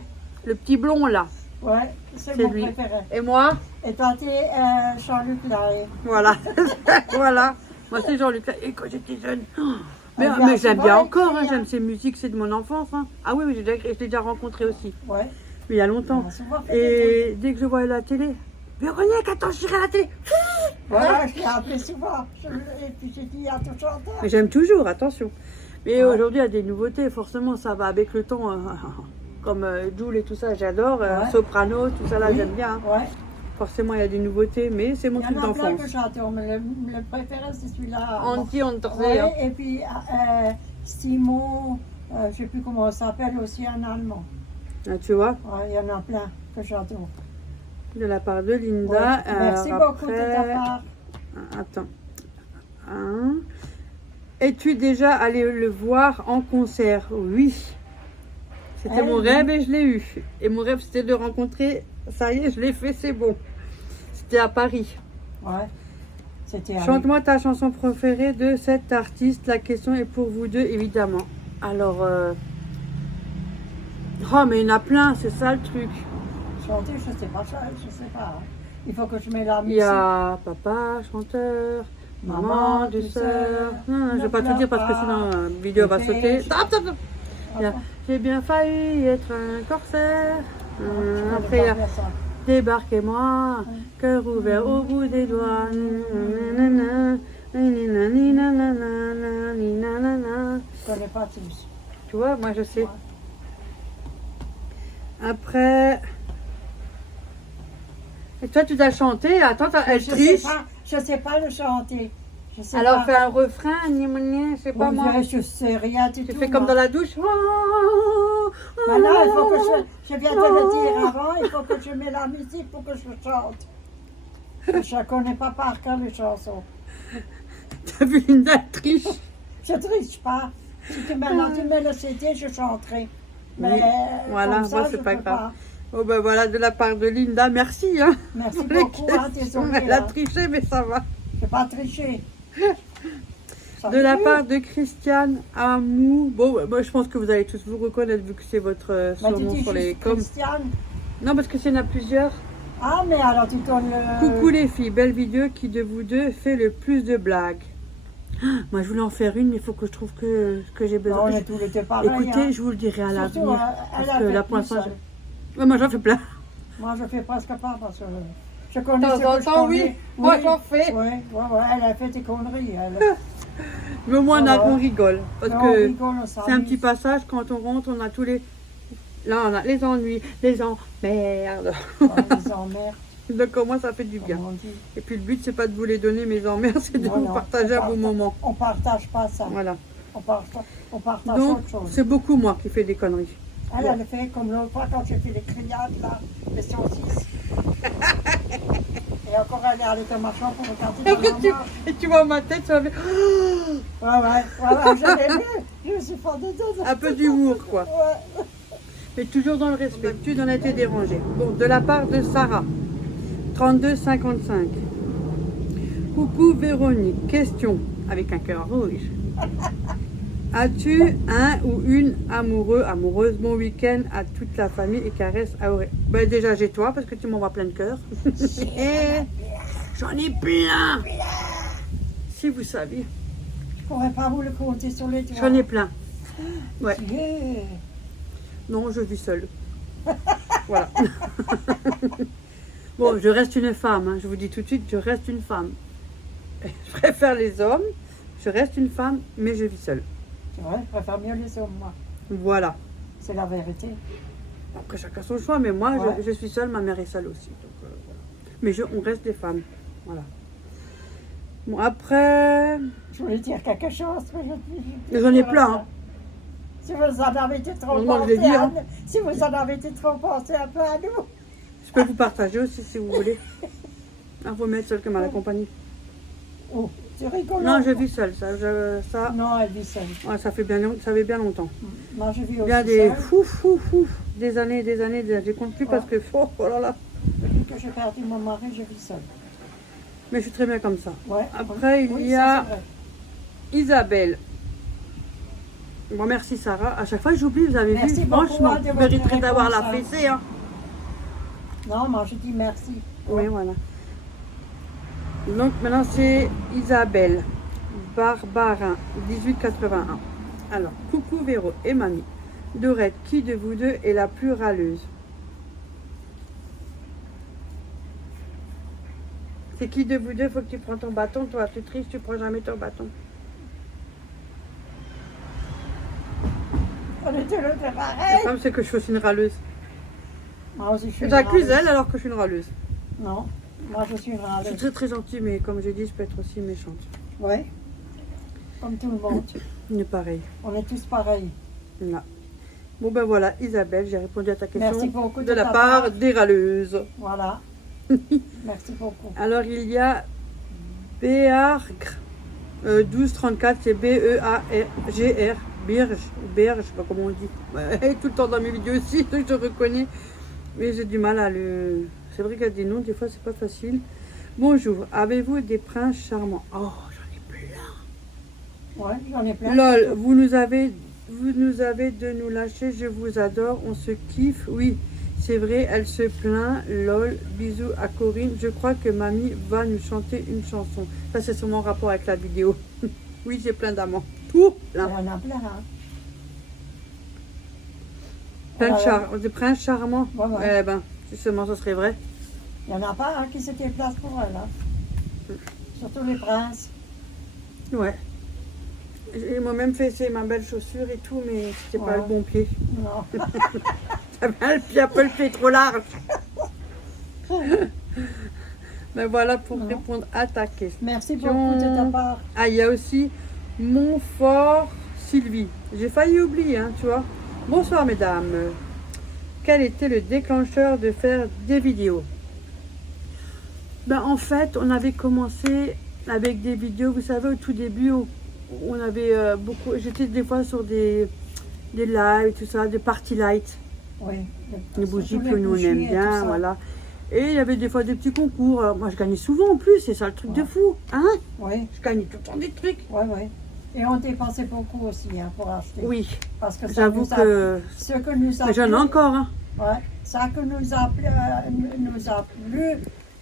Le petit blond là, Ouais, c'est c'est mon lui. préféré. Et moi, Et toi, t'es Jean-Luc Larrey. voilà. Voilà. Moi, c'est Jean-Luc. Et quand j'étais jeune. Mais, Ah, bien, mais j'aime c'est bien vrai, encore, hein, c'est bien. j'aime ses musiques, c'est de mon enfance. Hein. Ah oui, je l'ai déjà rencontré aussi, Ouais. mais il y a longtemps. On a souvent fait des Et dès que je vois la télé, Véronique, attends, j'irai à la télé. trucs. Voilà, je l'ai appelé souvent. Et puis j'ai dit à ton chanteur. Mais j'aime toujours, attention. Mais Ouais. aujourd'hui, il y a des nouveautés, forcément, ça va avec le temps. Comme Jul et tout ça, j'adore. Ouais. Soprano, tout ça, là, Oui, j'aime bien. Hein. Ouais. Forcément, il y a des nouveautés, mais c'est mon Il y truc en a plein d'enfance. de chanteurs, mais le préféré, c'est celui-là. Anti Ouais, Untersee. et puis Simon, je ne sais plus comment ça s'appelle, aussi en allemand. Ah, tu vois, Ouais, il y en a plein que j'adore. de la part de Linda. Ouais. Merci Alors, beaucoup de ta après- part. Attends. Hein. Es-tu déjà allé le voir en concert? Oui. C'était mon oui. rêve et je l'ai eu. Et mon rêve, c'était de le rencontrer. Ça y est, je l'ai fait, c'est bon. C'était à Paris. Ouais. C'était Chante-moi ta chanson préférée de cet artiste. La question est pour vous deux, évidemment. Alors, oh, mais il y en a plein, c'est ça le truc. chanter, je sais pas. Hein. Il faut que je mette la Il musique. y a papa, chanteur, maman, Maman, deux deux sœurs. sœurs, Non, je ne vais pas tout dire parce que pleure sinon pas. la vidéo va Ok, sauter. je- Stop, stop, stop. Il y a, j'ai bien failli être un corsaire. Après, il y a débarquez-moi, cœur ouvert au bout des doigts. Nanana, nanana, nanana, nanana. Je connais pas tous. Tu vois, moi je sais. Ouais. Après. Et toi, tu dois chanter. Attends, elle triche. Je sais pas le chanter. Je sais Alors, pas. fais un refrain, je sais pas Bon, moi. je sais rien du Tu tout. fais comme moi. dans la douche. Maintenant, il faut que je viens de le dire avant, il faut que je mette la musique pour que je chante. Je ne connais pas par cœur les chansons. T'as vu Linda triche? Je ne triche pas. Si tu maintenant tu mets le CD, je chanterai. Mais Oui, voilà, comme ça, moi, c'est je pas peux grave. Oh ben voilà, de la part de Linda, merci. Hein. Merci Pour les beaucoup, hein, questions. désolée, Elle a hein. triché, mais ça va. Je n'ai pas triché. De la part de Christiane Amou. Bon, moi, je pense que vous allez tous vous reconnaître vu que c'est votre Bah, tu surnom dis sur les juste coms. Christiane. Non, parce que s'il y en a plusieurs. Ah, mais alors tu donnes le... Coucou les filles, belle vidéo. Qui de vous deux fait le plus de blagues? Moi, je voulais en faire une, mais il faut que je trouve que j'ai Non, besoin. on est tous les deux pareils. Écoutez, hein. je vous le dirai à Surtout, l'avenir. elle Parce a que fait là, pour plus l'instant, seule. ouais, moi, j'en fais plein. Moi, je fais presque pas parce que je connais De ce temps en que je temps, oui. connais. Moi, j'en fais. Oui, elle a fait des conneries. Elle. Mais au moins, Ça va. on rigole. Parce Mais on que rigole, on c'est un s'amuse. petit passage, quand on rentre, on a tous les... Là, on a les ennuis, les emmerdes. On les emmerde, Donc, au moins, ça fait du bien. comme on dit. Et puis, le but, c'est pas de vous les donner, mes emmerdes, c'est de Non, vous non, partager on un bon partage- moment. On partage pas ça. Voilà. On partage Donc, autre chose. c'est beaucoup moi qui fais des conneries. Elle fait comme l'autre fois quand j'ai fait les criades, là, les saucisses. Et encore, elle est allée dans ma chambre pour regarder dans l'armoire. Et tu vois ma tête, ça va faire Ouais, je l'ai vu. Je me suis fendue dedans. un peu d'humour, quoi. Ouais. Mais toujours dans le respect. D'habitude, on a été dérangé. Bon, de la part de Sarah, 32,55. Coucou Véronique, question avec un cœur rouge. As-tu un ou une amoureuse, bon week-end à toute la famille et caresse à oreille? Ben déjà j'ai toi parce que tu m'envoies plein de cœurs. J'en ai plein. Si vous saviez. Je pourrais pas vous le compter sur les doigts. J'en ai plein. Ouais. Yeah. Non, je vis seule. Voilà. Bon, je reste une femme. Hein. Je vous dis tout de suite, je reste une femme. Je préfère les hommes. Je reste une femme, mais je vis seule. C'est vrai, je préfère mieux les hommes, moi. Voilà. C'est la vérité. Après, chacun son choix, mais moi, Ouais. je suis seule, ma mère est seule aussi. Donc, voilà. Mais on reste des femmes. Voilà. Bon, après... Je voulais dire quelque chose, Mais j'en ai plein, hein. Si vous en avez été trop Heureusement que je l'ai pensé dit, à hein. si vous en avez été trop pensé un peu à nous. Je peux vous partager aussi, si vous voulez. Ah, vous mettre seule que mal accompagnée. Oh, tu rigoles. Non, je vis seule. Ça, Non, elle vit seule. ouais, ça fait bien longtemps. Moi, je vis aussi Bien des seule. des années, je compte plus parce que oh là là. Depuis que j'ai perdu mon mari, je vis seule. Mais je suis très bien comme ça. Ouais. Après, Oui, il y ça, a c'est vrai. Isabelle. Bon, merci Sarah. À chaque fois, j'oublie, vous avez Merci vu. beaucoup, Franchement, hein, de vous votre mériterez d'avoir la réponse, hein. fessée. Hein. Non, moi, je dis merci. Oui, voilà. Donc maintenant, c'est Isabelle Barbarin, 1881. Alors, coucou Véro et mamie. Dorette, qui de vous deux est la plus râleuse? C'est qui de vous deux? Faut que tu prends ton bâton. Toi, tu triches, tu prends jamais ton bâton. On est tous les deux Le pareil. problème, c'est que je suis aussi une râleuse. Moi aussi, je suis une J'accuse râleuse. elle alors que je suis une râleuse. Non, moi, je suis une Je suis râleuse. très très gentille, mais comme je dis, je peux être aussi méchante. Oui, comme tout le monde. Il est pareil. On est tous pareils. Là. Bon ben voilà, Isabelle, j'ai répondu à ta question. Merci beaucoup de la ta part des râleuses. Voilà. Merci beaucoup. Alors il y a Béargre 1234, c'est B-E-A-R-G-R, Berge, je sais pas comment on dit. Ouais, tout le temps dans mes vidéos aussi, donc je reconnais. Mais j'ai du mal à le... C'est vrai qu'il y a des noms, des fois c'est pas facile. Bonjour, avez-vous des princes charmants? Oh, j'en ai plein. Ouais, j'en ai plein. Lol, vous nous avez de nous lâcher, je vous adore, on se kiffe, oui, c'est vrai, elle se plaint, lol, bisous à Corinne, je crois que mamie va nous chanter une chanson. Ça c'est sur mon rapport avec la vidéo. Oui, j'ai plein d'amants, tout Il y plein. en a plein, hein. Des princes charmants. Ouais, ouais. Eh ben, justement, ce serait vrai. Il n'y en a pas hein, qui se déplacent pour elle. Hein. Surtout les princes. Ouais. Ils m'ont même fait essayer ma belle chaussure et tout, mais c'était pas Ouais. le bon pied. Non. J'avais un pied, un peu le pied trop large. Ben voilà pour Non. répondre à ta question. Merci beaucoup de ta part. Ah, il y a aussi Montfort Sylvie. J'ai failli oublier, hein, tu vois. Bonsoir mesdames. Quel était le déclencheur de faire des vidéos? Ben, en fait, on avait commencé avec des vidéos, vous savez, au tout début, on avait beaucoup. J'étais des fois sur des lives, tout ça, des party lights, Oui. les bougies Tous les que nous on bougies aime et tout bien, ça. voilà. Et il y avait des fois des petits concours. Moi, je gagnais souvent en plus, c'est ça le truc de Ouais. fou, hein? Oui, Je gagnais tout le temps des trucs. oui, oui. Et on dépensait beaucoup aussi hein, pour acheter. Oui, Parce que ça j'avoue nous a, que. ce que nous a Mais j'en ai plu, encore, hein. ouais, ça que nous a plu,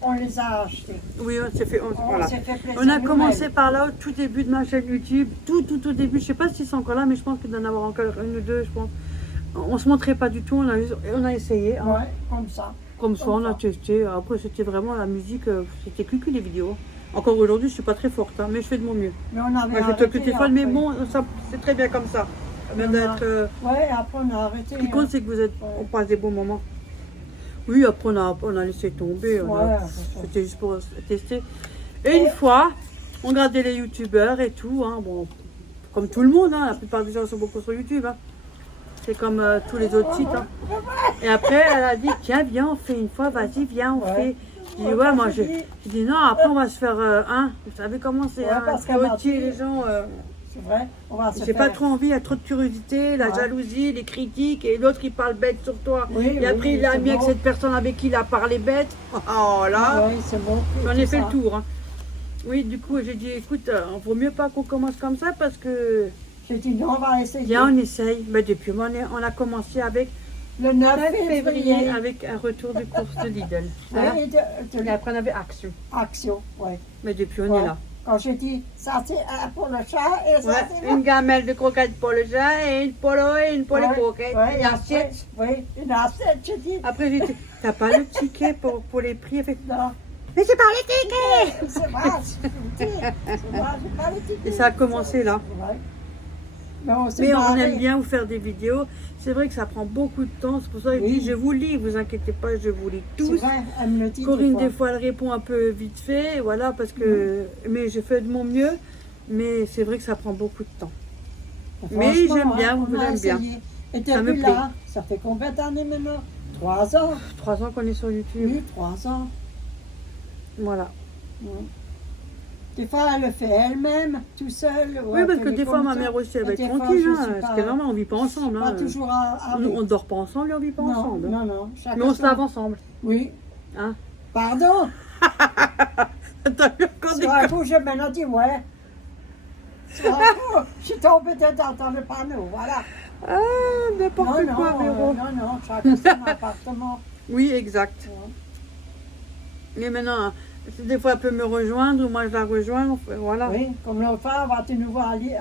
on les a achetés. Oui, on s'est fait. On Voilà. s'est fait plaisir. On a commencé nous-mêmes. par là au tout début de ma chaîne YouTube, tout début. Je sais pas si c'est encore là, mais je pense qu'il doit en avoir encore une ou deux, je pense. On se montrait pas du tout, on a essayé. Hein. Ouais, comme ça. Comme ça, on a testé. Après, c'était vraiment la musique, c'était cucu les vidéos. Encore aujourd'hui, je suis pas très forte, hein, mais je fais de mon mieux. Mais on avait Moi, je arrêté. te téléphone, mais après. bon, ça, c'est très bien comme ça. Même On a- d'être. Ouais, après on a arrêté. Ce qui compte, c'est que on passe des bons moments. Oui, après, on a laissé tomber. C'était juste pour tester. Et une fois, on regardait les youtubeurs et tout. Hein, bon, comme tout le monde, hein, la plupart des gens sont beaucoup sur YouTube. Hein. C'est comme tous les autres sites. Hein. Et après, elle a dit, tiens, viens, on fait une fois, vas-y, viens, on fait. Je dis, ouais, moi, j'ai dit, non, après, on va se faire un. Vous savez comment c'est, Ouais, hein, parce qu'elle m'a dit- les gens. C'est vrai, on va se J'ai faire. pas trop envie, il y a trop de curiosité, la Ouais. jalousie, les critiques, et l'autre qui parle bête sur toi. Oui, Et après, oui, il a c'est mis avec bon. cette personne avec qui il a parlé bête. Oh là, Oui, c'est bon. j'en ai c'est fait ça. le tour. Hein. Oui, du coup, j'ai dit, écoute, vaut mieux pas qu'on commence comme ça parce que, J'ai dit non, on va essayer. bien, on essaye. Mais depuis, on a commencé avec Le 9 février, février. avec un retour de course de Lidl. Oui, Hein. de Et après, on avait Action. Action, oui. Mais depuis, on Ouais. est là. Quand j'ai dit, ça c'est un pour le chat et ça Ouais, c'est une gamelle de croquettes pour le chat et une polo et une pour les croquettes. Ouais, Et assiette. Oui, une assiette, j'ai dit. Après, j'ai dit, t'as pas le ticket pour les prix? Elle fait, Non, mais c'est pas les tickets! c'est vrai, c'est vrai, j'ai pas le ticket. Et ça a commencé là. C'est vrai. Mais on s'est Mais on marré. aime bien vous faire des vidéos. C'est vrai que ça prend beaucoup de temps. C'est pour ça que je Oui. dis, je vous lis, vous inquiétez pas, je vous lis C'est tous. vrai, elle me le dit. Corinne, des des fois, elle répond un peu vite fait. Voilà, parce que. Mais je fais de mon mieux. Mais c'est vrai que ça prend beaucoup de temps. fois. mais Franchement, j'aime bien, hein, vous on a aime bien. essayé. Et Ça me depuis plaît. là, ça fait combien d'années maintenant? 3 ans. 3 ans qu'on est sur YouTube. Oui, 3 ans. Voilà. Oui. Des fois, elle le fait elle-même, tout seul. Oui, parce que des fois, ma mère aussi, elle va être tranquille. Hein, parce que normal, on vit pas ensemble. Pas Hein. toujours à On ne dort pas ensemble et on vit pas non, ensemble. non, non. Chacun Mais on se son- lave ensemble. Oui. Hein. Pardon? T'as vu encore des Sur un coup, je me dit, ouais. Sur un coup, je suis tombée dedans dans le panneau, voilà. Ah, n'importe Non, quoi, non, Véro. non, chacun son appartement. Oui, exact. Ouais. Mais maintenant, des fois, elle peut me rejoindre ou moi je la rejoins. Voilà. Oui, comme l'autre fois, on va de nouveau aller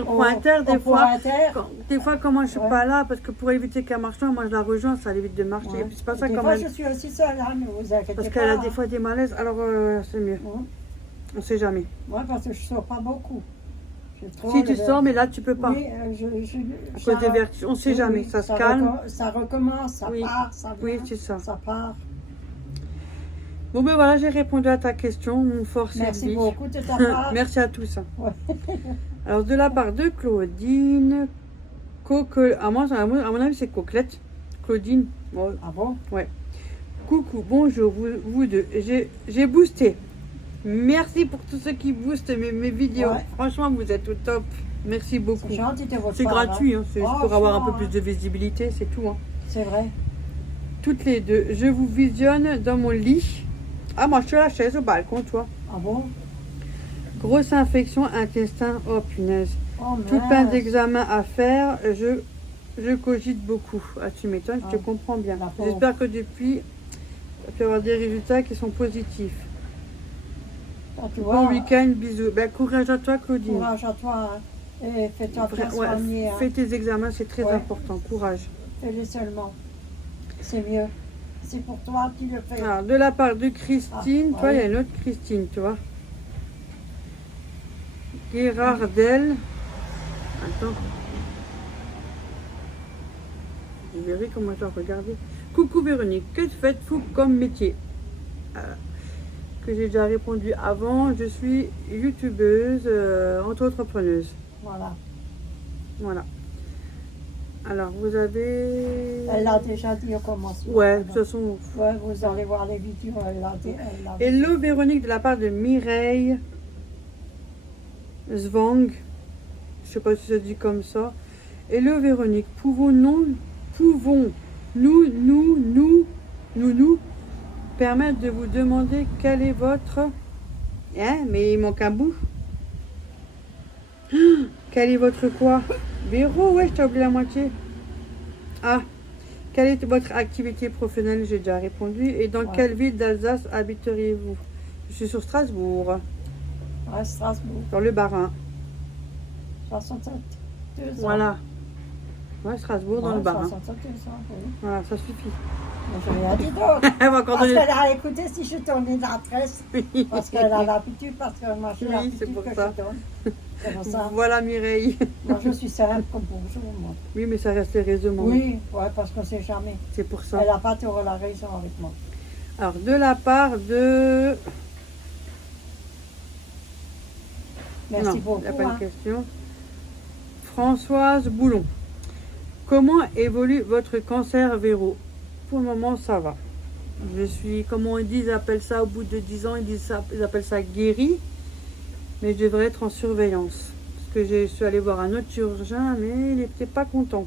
Au pointeur, des fois. pointeur. Des fois, quand moi je suis Ouais. pas là, parce que pour éviter qu'elle marche loin, moi je la rejoins, ça évite de marcher. Ouais. Et puis c'est pas ça Des quand fois, même. je suis aussi seule, hein, ne vous inquiétez Parce pas. qu'elle a des fois des malaises, alors c'est mieux. Ouais. On sait jamais. Ouais, parce que je ne sors pas beaucoup. J'ai trop Si tu le- sors, mais là tu peux pas. Oui, À cause des vertiges, on sait jamais, ça se calme. Ça recommence, ça Oui. part, ça Oui, vient, c'est ça. ça part. Bon ben voilà, j'ai répondu à ta question, mon fort Merci service. beaucoup de ta part. Merci à tous. Hein. Ouais. Alors de la part de Claudine, à mon avis c'est Coquelette. Claudine, bon, Ah bon? coucou, bonjour, vous deux. J'ai boosté. Merci pour tous ceux qui boostent mes vidéos. Ouais. Franchement, vous êtes au top. Merci beaucoup. C'est gentil de votre C'est part. gratuit, hein. C'est juste Oh, pour avoir un peu franchement, plus de visibilité, c'est tout. Hein. C'est vrai. Toutes les deux. Je vous visionne dans mon lit. Ah, moi je suis à la chaise au balcon, toi. Ah bon? Grosse infection intestin. Oh punaise. Oh Tout plein mince. d'examens à faire. Je cogite beaucoup. Ah, tu m'étonnes, je te Ah, comprends bien. la pauvre. J'espère que depuis, tu vas avoir des résultats qui sont positifs. Ah, tu Bon vois, week-end, bisous. Ben, courage à toi, Claudine. courage à toi. Hein. Et fais-toi bien Ouais, soigner. Hein. fais tes examens, c'est très Ouais. important. Courage. Fais-les seulement. C'est mieux. C'est pour toi, tu le fais. Alors, de la part de Christine, Ah, toi, il y a oui. une autre Christine, tu vois. Gérardel. Attends. Je verrai comment je dois regarder. Coucou Véronique, que faites-vous comme métier? Que j'ai déjà répondu avant. Je suis youtubeuse, auto-entrepreneuse. Voilà. Voilà. Alors, vous avez... Elle l'a déjà dit au commencement. Ouais, de toute façon... Ouais, vous allez voir les vidéos, elle l'a dit. Elle l'a dit. Hello Véronique de la part de Mireille Zvang. Je sais pas si ça dit comme ça. Hello Véronique, pouvons-nous nous permettre de vous demander quel est votre... Hein, mais il manque un bout. Quel est votre quoi? Véro, ouais, je t'ai oublié la moitié. Ah, quelle est votre activité professionnelle? J'ai déjà répondu. Et dans quelle ville d'Alsace habiteriez-vous? Je suis sur Strasbourg, Ouais, Strasbourg, dans le Bas-Rhin. 62 ans. Voilà. Ouais, Strasbourg, dans le Bas-Rhin. 62 ans, oui. Voilà, ça suffit. Mais j'ai rien dit d'autre. Elle va encore Parce donner... qu'elle a écouté si je tournais la presse. Parce qu'elle a l'habitude, parce que moi j'ai Oui, l'habitude c'est pour que ça. je donne. C'est pour ça. Voilà Mireille. Moi je suis simple comme bonjour, moi. Oui, mais ça reste raisonnement. Oui, ouais, parce qu'on ne sait jamais. C'est pour ça. Elle n'a pas toujours la raison avec moi. Alors, de la part de... Merci non, beaucoup. il n'y a pas Hein. de question. Françoise Boulon. Comment évolue votre cancer, Véro? Pour le moment, ça va. Je suis, comme on dit, ils appellent ça au bout de 10 ans, ils appellent ça guéri. Mais je devrais être en surveillance. Parce que je suis allée voir un autre chirurgien, mais il n'était pas content.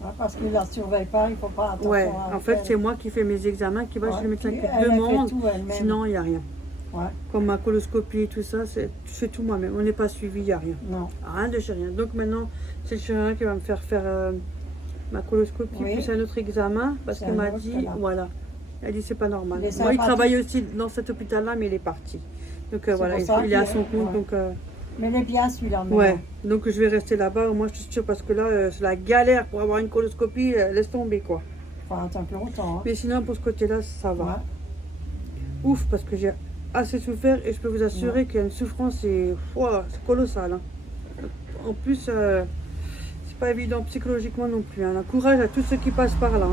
Ouais, parce qu'il ne la surveille pas, il ne faut pas attention Ouais, à en fait, elle. c'est moi qui fais mes examens, qui va Ouais, chez le médecin puis qui elle fait demande. tout elle-même. Sinon, il n'y a rien. Ouais, Comme ma coloscopie et tout ça, je fais tout moi-même. On n'est pas suivi, il n'y a rien. non. Rien de chez rien. Donc maintenant, c'est le chirurgien qui va me faire ma coloscopie Oui. plus un autre examen parce C'est qu'il un m'a autre, dit, là. voilà. Elle dit c'est pas normal. Il est Moi, il sympathique. travaille aussi dans cet hôpital-là, mais il est parti. Donc voilà, pour ça il est à qu'il son est- compte. ouais. Donc Mais il est bien celui-là maintenant. ouais, donc je vais rester là-bas. Moi, je suis sûre parce que là, c'est la galère pour avoir une coloscopie. Laisse tomber quoi. Faut attendre longtemps. Hein. Mais sinon, pour ce côté-là, ça va. Ouais. Ouf, parce que j'ai assez souffert et je peux vous assurer qu'il y a une souffrance, c'est colossal. Hein. En plus, c'est pas évident psychologiquement non plus. Hein. Courage à tous ceux qui passent par là. Ouais.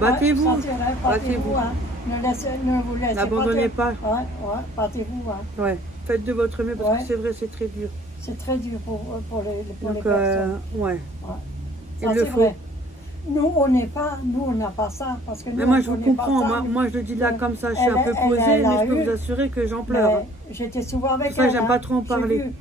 Battez-vous, Ouais, ça, c'est vrai, battez-vous. Hein. Ne vous laissez N'abandonnez pas. pas. Ouais, battez-vous. Hein. Ouais. Faites de votre mieux parce Ouais. que c'est vrai, c'est très dur. C'est très dur pour les Donc, personnes. ouais. Ça, Il le c'est faut. vrai. Nous, on n'a pas ça. Parce que nous, Mais moi, on je vous connaît pas comprends. ça. Moi, je le dis là Mais comme ça, je suis un peu elle posée, a mais je peux eu- vous assurer que j'en pleure. hein. Mais j'étais souvent avec Pour ça, elle. j'aime hein. pas trop en J'ai parler. vu.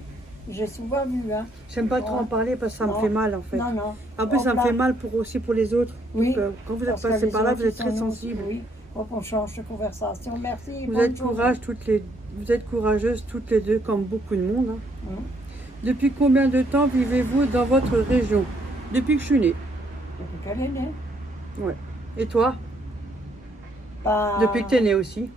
J'ai souvent vu. Hein. J'aime pas trop en Ouais. parler parce que ça me Non. fait mal en fait. Non, non. En plus, ça me Hop là. fait mal aussi pour les autres. Oui. Donc, quand vous êtes Parce que passé les par là, autres, vous êtes ils très sont aussi- sensible. Oui. Faut qu'on change de conversation. Merci. Vous bonne êtes journée. vous êtes courageuses toutes les deux, comme beaucoup de monde. Hein. Hum. Depuis combien de temps vivez-vous dans votre région? Depuis que je suis née. Depuis qu'elle est née. Ouais. Et toi? Bah, Depuis que tu es née aussi.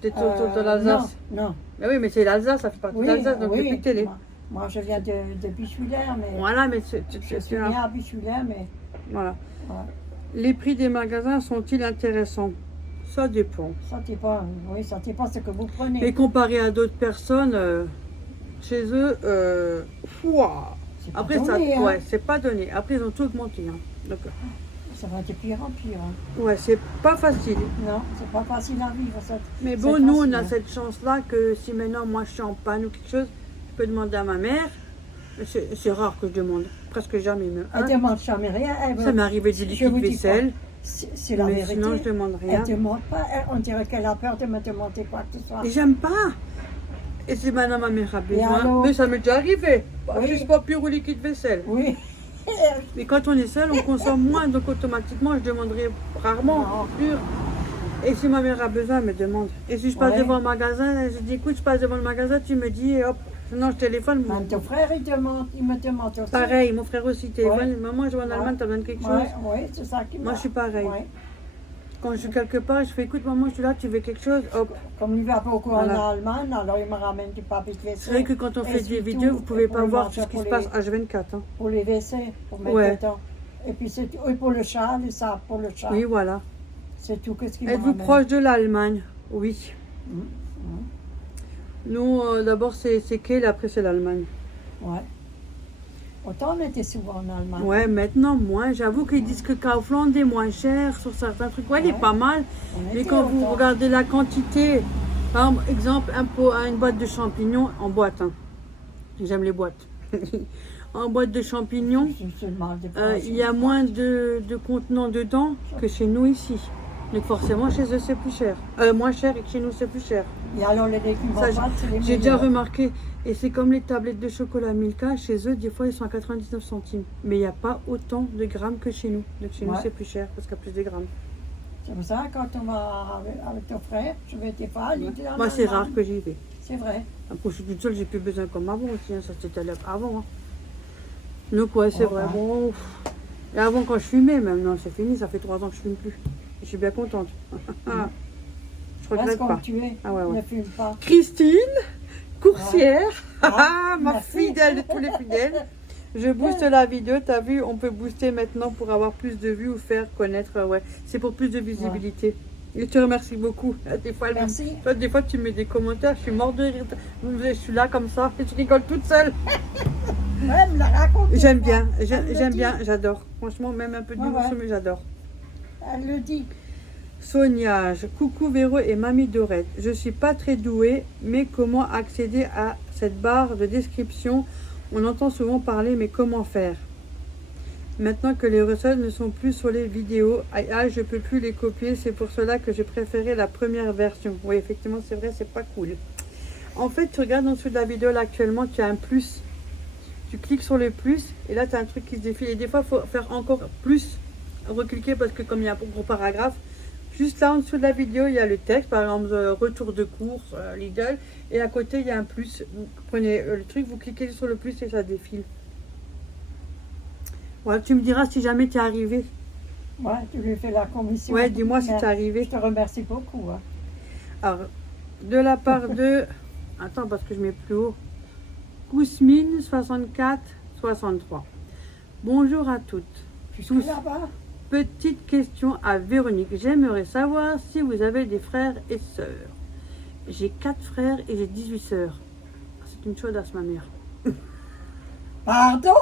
Tu es dans l'Alsace. Non. Mais oui, mais c'est l'Alsace, ça fait partie de l'Alsace, donc depuis que tu es née. Moi, je viens de Bichulaire, mais Voilà, mais je suis née à Bichulaire, mais voilà. ouais, Les prix des magasins sont-ils intéressants? Ça dépend. ça dépend. Oui, ça dépend ce que vous prenez. Et comparé à d'autres personnes, chez eux, ouah. C'est pas Après, donné, hein. ouais, c'est pas donné. Après, ils ont tout augmenté. Hein. Donc, Ça va de pire en pire. Hein. ouais, c'est pas facile. Non, c'est pas facile à vivre. Ça. Mais C'est bon, nous, on facile, a hein. cette chance-là que si maintenant, moi, je suis en panne ou quelque chose, je peux demander à ma mère. C'est rare que je demande. Presque jamais, même. Elle Hein. ne demande jamais rien. Ça m'est arrivé du Je liquide vous dis vaisselle. C'est la Mais vérité. sinon, je demande rien. Elle ne demande pas. On dirait qu'elle a peur de me demander quoi que ce soit. Et j'aime pas. Et si maintenant ma mère a besoin, alors mais ça m'est déjà arrivé. Oui. Juste pas pur au liquide vaisselle. Oui. Mais quand on est seul, on consomme moins, donc automatiquement, je demanderai rarement Non. pur. Et si ma mère a besoin, elle me demande. Et si je passe Ouais. devant le magasin, je dis écoute, je passe devant le magasin, tu me dis, et hop, sinon je téléphone. Même ton frère, il me demande aussi. Pareil, mon frère aussi téléphone. Ouais. Maman, je vais en Ouais. Allemagne, t'as besoin de quelque chose. Ouais, ouais, c'est ça qui Moi, je suis pareil. Ouais. Quand je suis quelque part, je fais écoute, maman, je suis là, tu veux quelque chose, hop. Comme il va beaucoup Voilà. en Allemagne, alors il me ramène du papier de WC. C'est vrai que quand on fait Et des surtout, vidéos, vous pouvez pour pas le voir manger tout ce qui pour se passe les- H24. Hein. Pour les WC, pour mettre Ouais. dedans. Et puis c'est tout. Et pour le chat, les sacs pour le chat. Oui, voilà. C'est tout ce qu'il me Êtes-vous ramène. proche de l'Allemagne? Oui. Hum, Nous, d'abord, c'est Kiel, après c'est l'Allemagne. Ouais. Autant on était souvent en Allemagne. Ouais, maintenant moins. J'avoue qu'ils disent que Kaufland est moins cher sur certains trucs. Ouais, il est Ouais. pas mal. On Mais était quand vous autant. regardez la quantité, par exemple, une boîte de champignons en boîte. Hein. J'aime les boîtes. en boîte de champignons. Il y a moins de contenants dedans que chez nous ici. Donc forcément, chez eux, c'est plus cher. Moins cher et que chez nous, c'est plus cher. Et alors les légumes en Ça, boîte, c'est les j'ai déjà meilleurs. remarqué. Et c'est comme les tablettes de chocolat Milka. Chez eux, des fois, ils sont à 99 centimes. Mais il n'y a pas autant de grammes que chez nous. Donc chez nous, Ouais. c'est plus cher parce qu'il y a plus de grammes. C'est pour ça, quand on va avec ton frère, je vais des fois à Lidl. en Moi, c'est Allemagne. rare que j'y vais. C'est vrai. Après, je suis toute seule, j'ai plus besoin comme avant aussi. Hein. Ça, c'était avant. Hein. Donc, ouais, c'est Oh, vrai. bah. Bon, pff. Et avant, quand je fumais, même, non, c'est fini. Ça fait 3 ans que je fume plus. Je suis bien contente. Je Reste regrette comme pas. tu es. Ah ouais, ouais. Ne fume pas. Christine, coursière, Ah, ma merci. fidèle de tous les fidèles. Je booste la vidéo, t'as vu, on peut booster maintenant pour avoir plus de vues ou faire connaître, ouais. C'est pour plus de visibilité. Et je te remercie beaucoup. Des fois, Merci. toi, des fois, tu mets des commentaires, je suis morte de rire. Je suis là comme ça, et je rigole toute seule. Ouais, me la raconte. J'aime bien, Elle me j'aime dit. bien, j'adore. Franchement, même un peu de Ouais, nouveau, ouais. mais j'adore. Elle le dit. Sonia, coucou Véro et Mamie Dorette. Je suis pas très douée, mais comment accéder à cette barre de description? On entend souvent parler, mais comment faire? Maintenant que les recettes ne sont plus sur les vidéos, je peux plus les copier. C'est pour cela que j'ai préféré la première version. Oui, effectivement, c'est vrai, c'est pas cool. En fait, tu regardes en dessous de la vidéo là actuellement, tu as un plus. Tu cliques sur le plus et là, tu as un truc qui se défile. Et des fois, il faut faire encore plus, recliquer parce que comme il y a un gros paragraphe, juste là en dessous de la vidéo, il y a le texte, par exemple, retour de course, Lidl. Et à côté, il y a un plus. Vous prenez le truc, vous cliquez sur le plus et ça défile. Ouais, tu me diras si jamais tu es arrivé. Ouais, tu lui fais la commission. Ouais, dis-moi si Mais tu es arrivé. Je te remercie beaucoup. Hein. Alors, de la part de... Attends, parce que je mets plus haut. Kousmine 64 63. Bonjour à toutes. Tu suis là-bas. Petite question à Véronique. J'aimerais savoir si vous avez des frères et sœurs. J'ai 4 frères et j'ai 18 sœurs. C'est une chaudasse, ma mère. Pardon.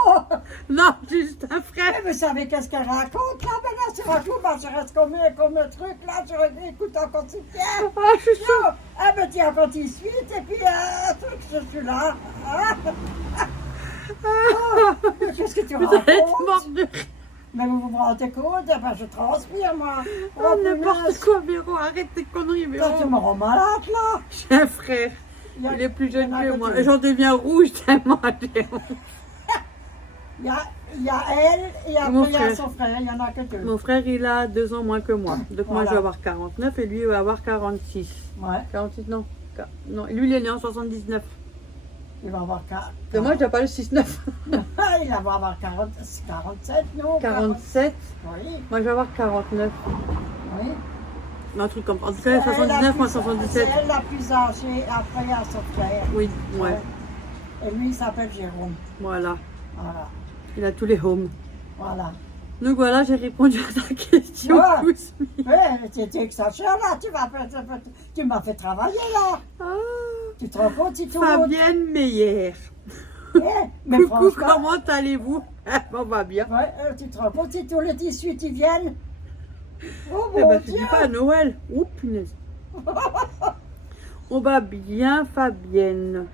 Non, juste un frère. Mais vous savez qu'est-ce qu'elle raconte là? Mais là, sur un coup, bah, je reste comme un truc là. Je écoute encore si bien. Ah, je suis sûre. Ah, ben tiens, quand il suit, et puis un truc, je suis là. Ah. Ah. Qu'est-ce que tu Vous allez être racontes? morte de rire. Mais vous vous rendez compte? Eh ben, je transpire, moi. Oh, n'importe punaise. quoi, Véro. Arrête tes conneries, Véro. Toi, tu me rends malade, là. J'ai un frère. Il y a- Il est plus il y en jeune a que moi. deux. J'en deviens rouge tellement j'ai honte. Il y a elle et après Mon il y a frère. son frère. Il y en a que deux. Mon frère, il a 2 ans moins que moi. Donc moi, Voilà. je vais avoir 49 et lui, il va avoir 46. Ouais, 46, non. Non, lui, il est né en 79. il va avoir 40. De moi, je n'ai pas le 6-9. Il va avoir 40, 47, non? 47. Oui, Moi, je vais avoir 49. oui. Un truc comme ça. En tout cas, 79, moi, 77. C'est elle la plus âgée, après il y a son frère. Oui, ouais. Et lui, il s'appelle Jérôme. Voilà. Voilà, Il a tous les homes. voilà. Donc voilà, j'ai répondu à ta question. Ouais. Tous. Ouais, tu exagères là, tu m'as fait travailler là. Ah, Tu te rends compte si tout le monde... Fabienne Meyer. Eh, mais Coucou, franchement, comment allez-vous? On va bien. ouais, tu te rends compte si tous les 18 ils viennent. Oh Eh mon ben, tu Dieu. dis pas à Noël. Oh punaise. On va bien, Fabienne.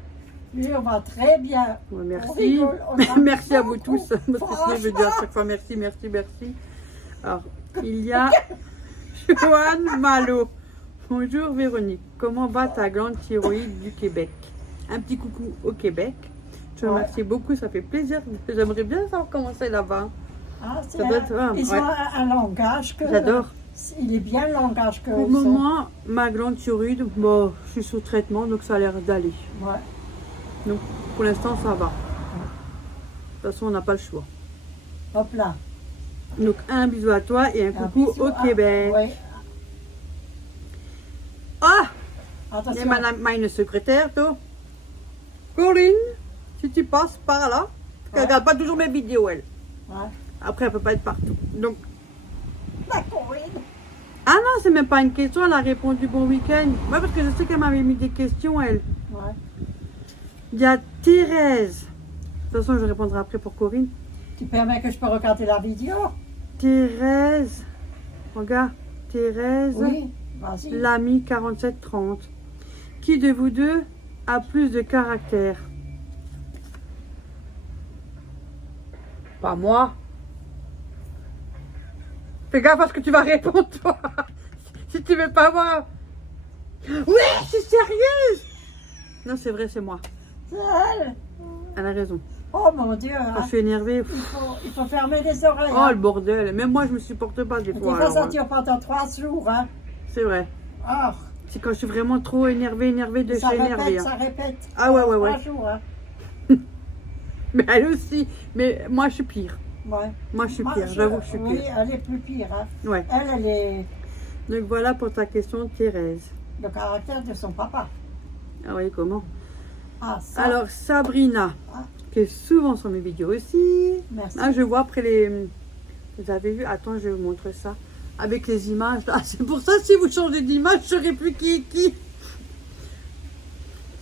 Oui, on va très bien. Ouais, On merci. rigole, on s'amuse Merci à vous beaucoup. tous. Parce que sinon, je vais dire à chaque fois merci, merci, merci. Alors, il y a Joanne Malo. Bonjour Véronique. Comment va ta glande thyroïde du Québec? Un petit coucou au Québec. Je te Ouais. remercie beaucoup, ça fait plaisir. J'aimerais bien savoir comment c'est là-bas. Ah, c'est Ça doit être ils ouais. ont un langage que... J'adore. Il est bien le langage que... Pour le moment, ma glande thyroïde, bon, je suis sous traitement, donc ça a l'air d'aller. Ouais. Donc, pour l'instant, ça va. De toute façon, on n'a pas le choix. Hop là. Donc, un bisou à toi et un coucou bisou. au Québec. Oui. Ah! Et Attention. madame, meine secrétaire, toi. Corinne, si tu passes par là, parce qu'elle Ouais. regarde pas toujours mes vidéos, elle. Ouais. Après, elle peut pas être partout. Donc, La Corinne. ah non, c'est même pas une question, elle a répondu bon week-end. Ouais, parce que je sais qu'elle m'avait mis des questions, elle. Ouais. Il y a Thérèse. De toute façon, je répondrai après pour Corinne. Tu permets que je peux regarder la vidéo? Thérèse, regarde, Thérèse, Oui. Vas-y. l'ami 4730. Qui de vous deux a plus de caractère? Pas moi. Fais gaffe à ce que tu vas répondre, toi. Si tu veux pas voir. Ouais, je suis sérieuse. Non, c'est vrai, c'est moi. C'est elle. Elle a raison. Oh mon Dieu, Quand hein. je suis énervée. Il faut fermer les oreilles. Oh, hein. le bordel. Même moi, je me supporte pas des Des fois. fois, alors, ça dure pendant 3 jours. Hein. c'est vrai. Ah, C'est quand je suis vraiment trop énervée de ça chez énervée. répète, Hein. ça répète. Ah ouais, ouais, ouais. 3 jours. Hein. Mais elle aussi. Mais moi, je suis pire. Ouais. Moi, je suis Moi, pire. J'avoue que je suis Oui, pire. elle est plus pire. Hein. Ouais. Elle est Donc voilà pour ta question, Thérèse. le caractère de son papa. Ah oui, comment? Ah, ça. Alors, Sabrina, Ah. qui est souvent sur mes vidéos aussi. Merci. Ah, je vois après les... Vous avez vu? Attends, je vous montre ça. Avec les images. Ah, c'est pour ça, si vous changez d'image, je ne saurais plus qui est qui.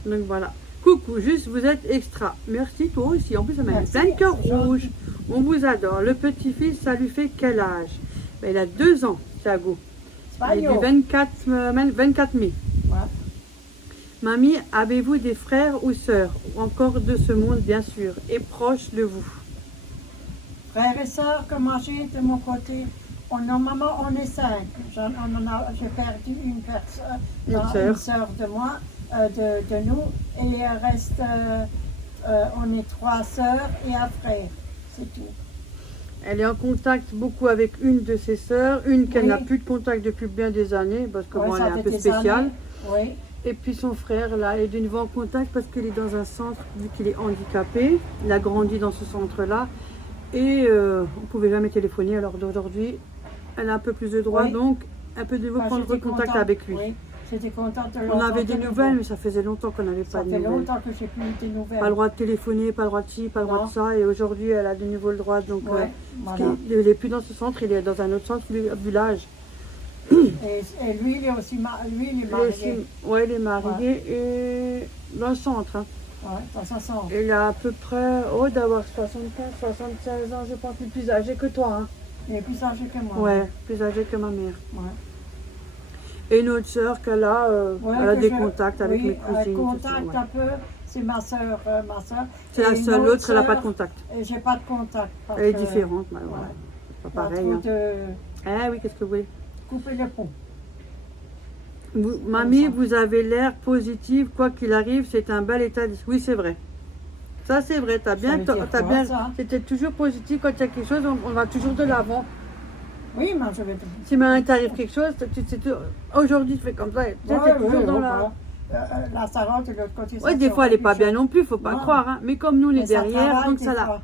Donc voilà. Coucou, juste, vous êtes extra. Merci, toi aussi. En plus, ça m'a mis Merci, plein de cœurs c'est gentil. rouges. On vous adore. Le petit-fils, ça lui fait quel âge? Ben, il a 2 ans, Thiago. Il est du Spagnol. 24 mai. Ouais. Mamie, avez-vous des frères ou sœurs? Ou encore de ce monde, bien sûr, et proches de vous? Frères et sœurs, comment j'ai de mon côté? Normalement, on est 5. J'ai perdu une personne, Une sœur. sœur de moi, de nous, et il reste, on est 3 sœurs et un frère. C'est tout. Elle est en contact beaucoup avec une de ses sœurs, une qu'elle Oui. n'a plus de contact depuis bien des années, parce que Ouais, bon, elle ça est un fait peu des spéciale. années. Oui. Et puis son frère, là, est de nouveau en contact parce qu'il est dans un centre, vu qu'il est handicapé. Il a grandi dans ce centre-là. Et on ne pouvait jamais téléphoner. Alors d'aujourd'hui, elle a un peu plus de droits, Oui. donc elle peut de nouveau Enfin, prendre j'étais contact contente. avec lui. Oui, j'étais contente de On l'entendre avait des de nouveau. nouvelles, mais ça faisait longtemps qu'on n'avait pas Ça de fait nouvelles. longtemps que j'ai plus eu des nouvelles. Pas le droit de téléphoner, pas le droit de ci, pas le droit Non. de ça. Et aujourd'hui, elle a de nouveau le droit. Donc, Ouais, parce voilà. qu'il n'est plus dans ce centre, il est dans un autre centre du village. Et lui, il est aussi lui, il est marié. Ouais, il est marié et dans le centre. Hein. Ouais, dans un sens. Il a à peu près, d'avoir 75, 76 ans, je pense, il est plus âgé que toi. Hein. Il est plus âgé que moi. Ouais, plus âgé que ma mère. Ouais. Et une autre sœur qu'elle a, Ouais, elle a que des je- contacts avec oui, mes cousines. tout ça, contact ouais. un peu, c'est ma soeur. C'est la seule, l'autre, elle n'a pas de contact. Et j'ai pas de contact. parce Elle est que, différente, mais voilà. ouais, C'est il y pas a pareil. trop Hein. de Eh oui, qu'est-ce que vous voulez? couper le pont. Mamie, ça. vous avez l'air positive, quoi qu'il arrive, c'est un bel état d'esprit. Oui, c'est vrai. Ça, c'est vrai. T'as bien, veut dire t'as quoi, bien. ça C'était toujours positif quand il y a quelque chose, on va toujours de l'avant. Oui, mais je vais te... Si maintenant t'arrive quelque chose, aujourd'hui tu fais comme ça, tu sais, t'es toujours dans la. La Sarah de l'autre côté. Ouais, des fois elle est pas bien non plus, faut pas Non. croire. Hein. Mais comme nous on est Mais ça derrière, travaille donc des ça là. fois.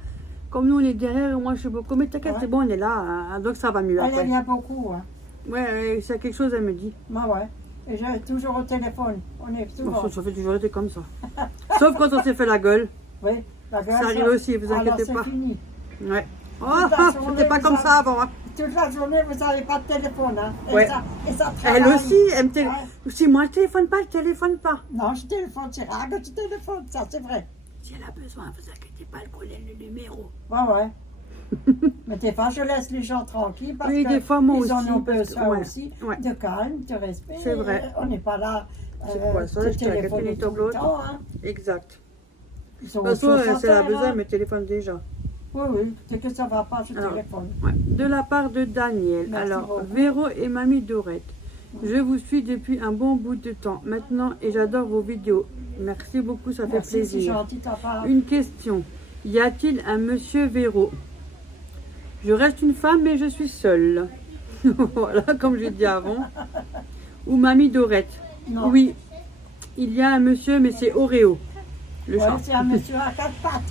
Comme nous on est derrière, moi je suis beaucoup. Mais t'inquiète, Ouais. c'est bon, on est là, hein, donc ça va mieux Elle après. vient beaucoup. Hein. Ouais, s'il y a quelque chose, elle me dit. Moi, ouais. Et j'ai toujours au téléphone. On est souvent. Bon, ça fait toujours été comme ça. Sauf quand on s'est fait la gueule. Oui, la gueule, Ça arrive aussi, vous alors, inquiétez c'est pas. fini. Ouais. Oh, Toute la journée, c'était pas vous comme avez- ça avant. Hein. Toute la journée, vous n'avez pas de téléphone. Hein. Ouais. Et ça Elle travaille. aussi, elle me téléphone. Ouais. Si moi je téléphone pas, elle téléphone pas. Non, je téléphone, c'est rare que tu téléphones, ça c'est vrai. Si elle a besoin, vous inquiétez pas, elle connaît le numéro. Ouais, ouais. Mais des fois, je laisse les gens tranquilles parce Oui, que des fois, moi ils en aussi, ont parce que- besoin ouais, aussi ouais. de calme, de respect. C'est vrai. On n'est pas là C'est quoi ça, de je t'inquiète, téléphoner une tout le l'autre. temps. Hein. Exact. Ils ont De toute façon, autre chose à si elle a faire, besoin, hein. elle me téléphone déjà. Oui, oui, c'est que ça va pas, je Alors, téléphone. Ouais. De la part de Daniel. Merci Alors, beaucoup. Véro et Mamie Dorette. Je vous suis depuis un bon bout de temps maintenant et j'adore vos vidéos. Merci beaucoup, ça fait Merci, c'est plaisir. gentil de ta part. Une question. Y a-t-il un monsieur Véro? Je reste une femme mais je suis seule. Voilà, comme j'ai dit avant. Ou Mamie Dorette. Non. Oui, il y a un monsieur mais c'est Oreo. Le Ouais, chat. c'est un monsieur à 4 pattes.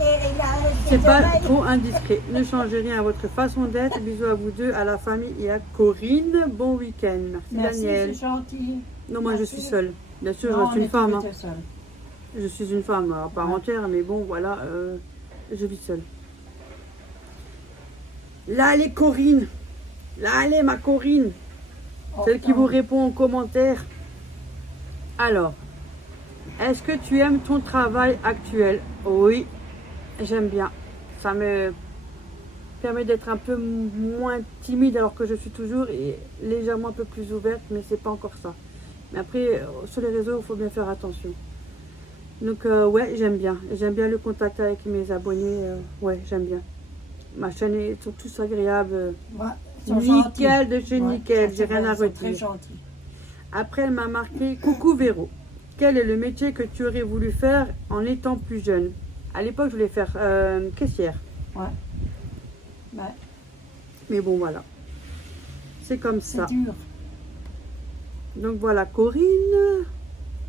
Et il a C'est des pas oreilles. trop indiscret. Ne changez rien à votre façon d'être. Bisous à vous deux, à la famille et à Corinne. Bon week-end. Merci, Merci, Daniel. c'est gentil. Non, moi je Merci. suis seule. Bien sûr, Non, je on suis une est femme. tous Hein. les deux seuls. Je suis une femme à part Ouais. entière, mais bon, voilà, je vis seule. Là, elle est Corinne. Là, elle est ma Corinne. Oh, Celle qui putain. vous répond en commentaire. Alors, est-ce que tu aimes ton travail actuel? Oui, j'aime bien. Ça me permet d'être un peu moins timide alors que je suis toujours et légèrement un peu plus ouverte, mais c'est pas encore ça. Mais après, sur les réseaux, il faut bien faire attention. Donc ouais, j'aime bien. J'aime bien le contact avec mes abonnés. Ouais, j'aime bien. Ma chaîne, ils sont tous agréables. Ouais, ils sont Nickel gentils. de chez Ouais, nickel, ça, j'ai c'est rien vrai, à ils sont très redire. gentils. Après, elle m'a marqué coucou Véro. Quel est le métier que tu aurais voulu faire en étant plus jeune? À l'époque, je voulais faire caissière. Ouais. Ouais, Mais bon, voilà. C'est comme c'est ça. dur. Donc voilà, Corinne,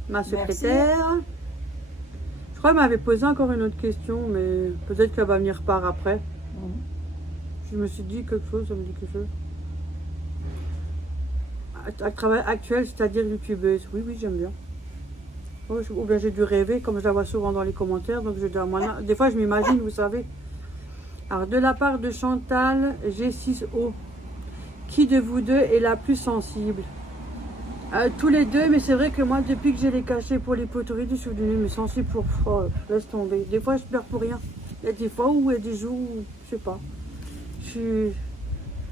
ma secrétaire. Je crois qu'elle m'avait posé encore une autre question, mais peut-être qu'elle va venir par après. Je me suis dit quelque chose, ça me dit quelque chose. Travail actuel, c'est-à-dire youtubeuse. Oui, oui, j'aime bien. Ou bien j'ai dû rêver, comme je la vois souvent dans les commentaires. Donc je dois, moi, des fois, je m'imagine, vous savez. Alors, de la part de Chantal, G6O, qui de vous deux est la plus sensible? Tous les deux, mais c'est vrai que moi, depuis que j'ai les cachets pour l'hypothyroïdie, je suis devenue sensible pour... Oh, laisse tomber. Des fois, je pleure pour rien. Il y a des fois où il y a des jours où, je sais pas.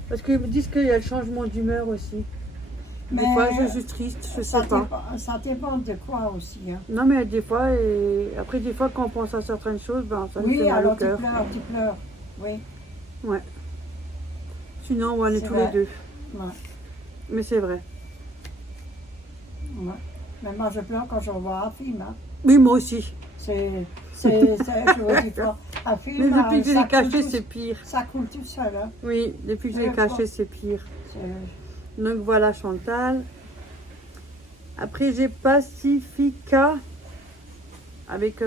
Parce qu'ils me disent qu'il y a le changement d'humeur aussi. Mais des fois, je suis triste, je sais pas. Ça dépend de quoi aussi. Hein. Non, mais des fois, et après, des fois, quand on pense à certaines choses, ben, ça nous Oui, fait mal alors au cœur. tu pleures. Oui. Ouais. Sinon, on est tous vrai. les deux. Ouais. Mais c'est vrai. Ouais. Mais moi, je pleure quand je revois un film. Hein. Oui, moi aussi. Je vous dis pas. Un film, Mais depuis que je ça l'ai caché, coule tout- c'est pire. Ça coule tout seul. Hein. Oui, depuis que je l'ai Ouais, caché, quoi. c'est pire. C'est- Donc voilà, Chantal. Après, j'ai Pacifica. Avec...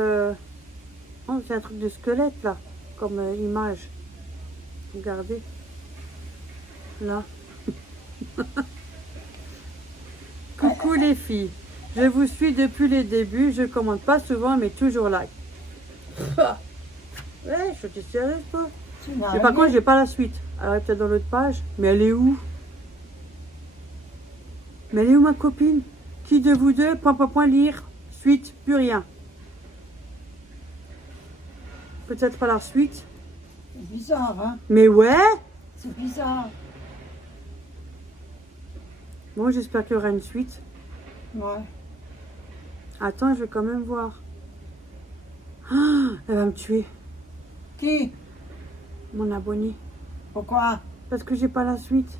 Oh, c'est un truc de squelette, là. Comme image. Regardez. Là. Coucou les filles. Je vous suis depuis les débuts. Je commente pas souvent, mais toujours là. Ouais, je suis sérieuse, toi. tu m'as Mais par aimé. contre, j'ai pas la suite. Alors, elle est peut-être dans l'autre page. Mais elle est où? Mais elle est où, ma copine? Qui de vous deux? Point, lire. Suite, plus rien. Peut-être pas la suite. C'est bizarre, hein. Mais ouais. C'est bizarre. Bon, j'espère qu'il y aura une suite. Ouais. Attends, je vais quand même voir. Ah, elle va me tuer, Qui? mon abonné. Pourquoi? Parce que j'ai pas la suite.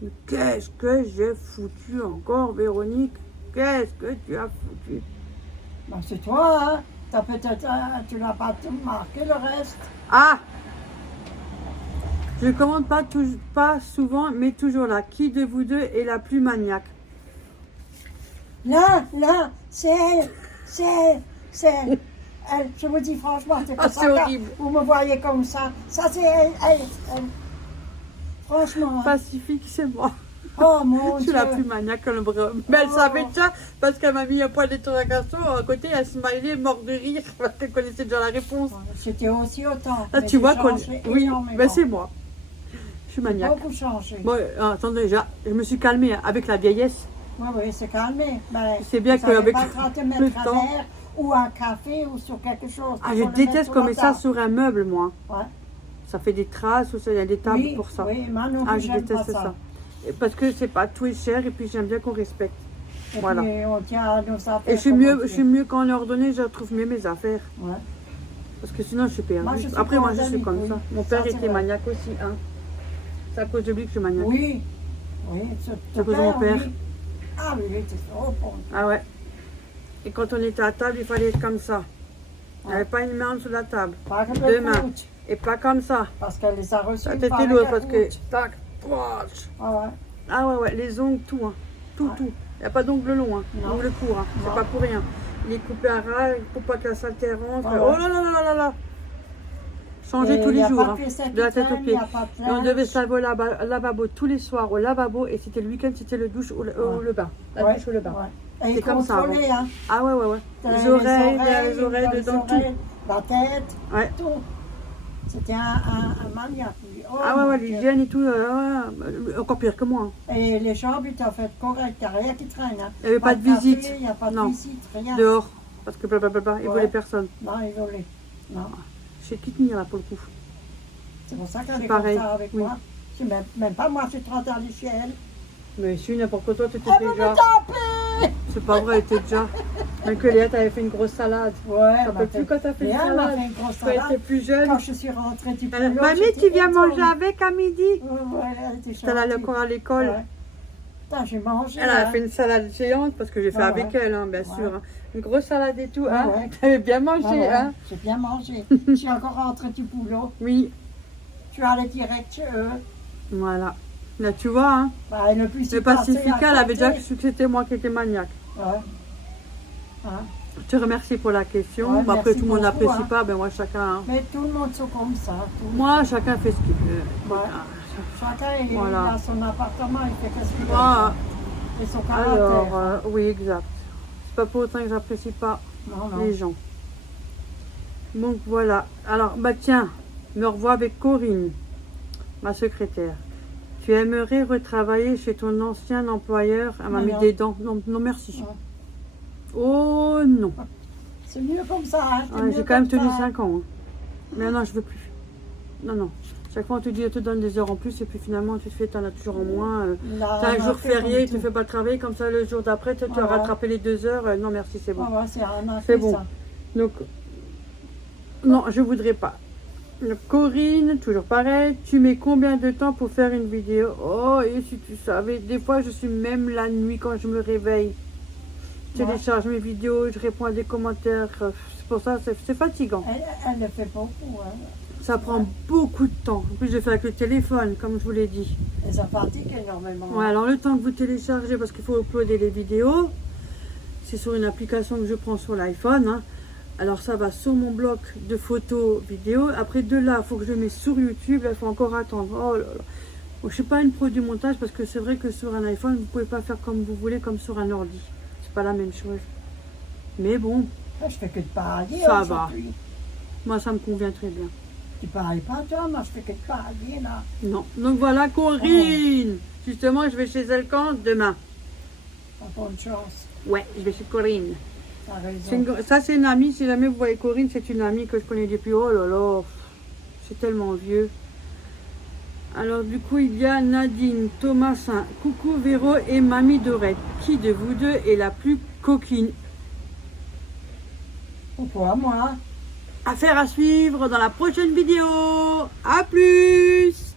Mais qu'est-ce que j'ai foutu encore, Véronique? Qu'est-ce que tu as foutu? Ben, c'est toi, hein. T'as peut-être, tu n'as pas tout marqué le reste. Ah! Je commande pas souvent, mais toujours là. Qui de vous deux est la plus maniaque? Là, c'est elle, c'est elle, c'est elle. Elle, je vous dis franchement, c'est pas Ah, ça. c'est que horrible. Vous me voyez comme ça. Ça, c'est elle. Franchement. Hein. Pacifique, c'est moi. Oh mon Je suis Dieu. la plus maniaque le bras. Mais elle Oh. savait déjà, parce qu'elle m'a mis un poil d'interrogation à côté, elle smiley, morte de rire, parce qu'elle connaissait déjà la réponse. C'était aussi autant. Là, mais tu j'ai vois qu'on... changé Oui, énormément. ben c'est moi. Je suis J'ai maniaque. beaucoup changé. Bon, attendez, déjà, je me suis calmée avec la vieillesse. Oui, c'est calmé. Ben, C'est bien vous savez qu'avec pas quand te le mettre à temps- verre ou un café ou sur quelque chose. Ah, Il je faut le déteste mettre sur comme la ça table. sur un meuble, moi. Ouais. Ça fait des traces, ou ça, il y a des tables Oui, pour ça. oui, moi non Ah, plus, je j'aime pas déteste ça. ça. Et parce que c'est pas tout est cher, et puis j'aime bien qu'on respecte. Et Voilà. puis on tient à nos affaires. Et je suis comme mieux, on je dit. suis mieux quand on est ordonné, je retrouve mieux mes affaires. Ouais. Parce que sinon, je suis perdue. Moi, je suis Après, moi, je coordonnée, suis comme oui. ça. Mon Ça, père c'est était vrai. maniaque aussi, hein. C'est à cause de lui que je suis maniaque. Oui, oui, C'est à cause de mon père. oui. Ah oui, il était trop bon. Ah ouais. Et quand on était à table, il fallait être comme ça. Il n'y Ouais. avait pas une main sous la table. Pas comme Deux le mains. foot, Et pas comme ça. parce qu'elle les a reçus. Ça par t'était le lourd parce que... foot. Tac, proche. Ah ouais. Ah ouais, ouais, les ongles, tout, hein. Tout, Ouais. tout. Il n'y a pas d'ongles longs, hein. Non. Ongles courts, hein. C'est Non. pas pour rien. Il est coupé à ras pour pas que la saleté rentre. Ouais, ouais. Oh là là là là là. Changer Et tous il y les a jours, pas de hein. vaisselle De la qui tête aux traîne, pieds. il y a pas de Et on devait linge. se laver au lavabo tous les soirs, au lavabo, et c'était le week-end, c'était le douche ou le bain. La Ouais, douche ou le bain. ouais. Et C'est il comme ça, contrôlait, hein. Ah ouais, ouais, ouais. T'avais Les oreilles dedans, tout. La tête, Ouais. tout. C'était un maniaque, lui. Oh, Ah ouais, mon ouais, Dieu. l'hygiène et tout, ouais, encore pire que moi. hein. Et les jambes, ils t'ont fait correct, il n'y a rien qui traîne. Hein. Il n'y avait pas de café, visite. Il n'y a pas de Non. visite, rien. Dehors, parce que blablabla, il Ouais. volait personne. Non, ils volaient. Non. Chez qui tenir là pour le coup. C'est pour ça qu'elle C'est est comme pareil, ça avec oui. moi. C'est même pas moi, je suis 30 ans chez elle. Mais si n'importe quoi, toi, tu étais Elle veut déjà. me taper. C'est pas vrai, elle était déjà. Mais que Léa, t'avais fait une grosse salade. Ouais, T'en peux plus quand t'as fait une Léa m'a salade. fait une grosse Quand elle était salade. plus jeune. Quand je suis rentrée du Elle a- boulot, Mamie, j'étais tu viens manger étonnée. avec à midi? Ouais, elle était Elle allait gentille. encore à l'école. Ouais. Putain, j'ai mangé. Elle a hein. fait une salade géante parce que j'ai fait Ouais, avec ouais. elle, hein, bien Ouais. sûr. hein. Une grosse salade et tout. Hein. Ouais. T'avais bien mangé, Ouais, ouais, hein? j'ai bien mangé. Je suis encore rentrée du boulot. Oui, Je suis allée direct chez eux. voilà. Là, tu vois, hein. Bah, le plus Le Pacifica, elle avait déjà su que c'était moi qui étais maniaque. Ouais. Hein. Je te remercie pour la question. Ouais, Bon, après, merci tout le monde beaucoup, n'apprécie hein. pas, ben moi, chacun. hein. Mais tout le monde sont comme ça. Moi, chacun fait ce qu'il veut. Ouais. Ah, Chacun il Voilà. a son appartement, il fait qu'est-ce qu'il veut. Moi, Et son caractère. alors, oui, exact. C'est pas pour autant que j'apprécie pas Non, non. les gens. Donc voilà. Alors, bah tiens, me revois avec Corinne, ma secrétaire. Tu aimerais retravailler chez ton ancien employeur? Elle m'a Non, mis non. des dents. Non, non merci. Non. Oh non. C'est mieux comme ça. Hein, c'est Ouais, mieux j'ai quand même comme tenu ça. 5 ans. hein. Mais non, je veux plus. Non, non. Chaque fois, on te dit, on te donne des heures en plus, et puis finalement, tu te fais, t'en as toujours en moins. Là, T'as un on a jour fait férié, comme tu ne tout. fais pas travailler, comme ça, le jour d'après, tu as Voilà. rattrapé les 2 heures. Non, merci, c'est bon. Ah ouais, c'est un C'est bon. ça. Donc, non, je voudrais pas. Donc, Corinne, toujours pareil, tu mets combien de temps pour faire une vidéo? Oh, et si tu savais, des fois, je suis même la nuit quand je me réveille. Je Ouais. télécharge mes vidéos, je réponds à des commentaires. C'est pour ça, c'est fatigant. Elle le fait beaucoup. Hein. Ça prend beaucoup de temps. En plus, je fais avec le téléphone, comme je vous l'ai dit. Et ça fatigue énormément. Ouais, alors le temps que vous téléchargez, parce qu'il faut uploader les vidéos, c'est sur une application que je prends sur l'iPhone. hein. Alors ça va sur mon bloc de photos vidéo. Après de là, il faut que je le mette sur YouTube. Il faut encore attendre. Oh là là. Bon, je ne suis pas une pro du montage parce que c'est vrai que sur un iPhone, vous ne pouvez pas faire comme vous voulez, comme sur un ordi. C'est pas la même chose. Mais bon, Je fais que de parler. Ça aujourd'hui. moi ça me convient très bien. Tu parles pas, toi, moi, je fais que de parler, là. Non. Donc voilà, Corinne. Justement, je vais chez elle quand? Demain. T'as bonne chance. Ouais, je vais chez Corinne. T'as raison. Ça, c'est une amie. Si jamais vous voyez Corinne, c'est une amie que je connais depuis. Oh là là, c'est tellement vieux. Alors, du coup, il y a Nadine, Thomasin, Coucou Véro et Mamie Dorette. Qui de vous deux est la plus coquine? Pourquoi, moi? Affaire à suivre dans la prochaine vidéo. À plus!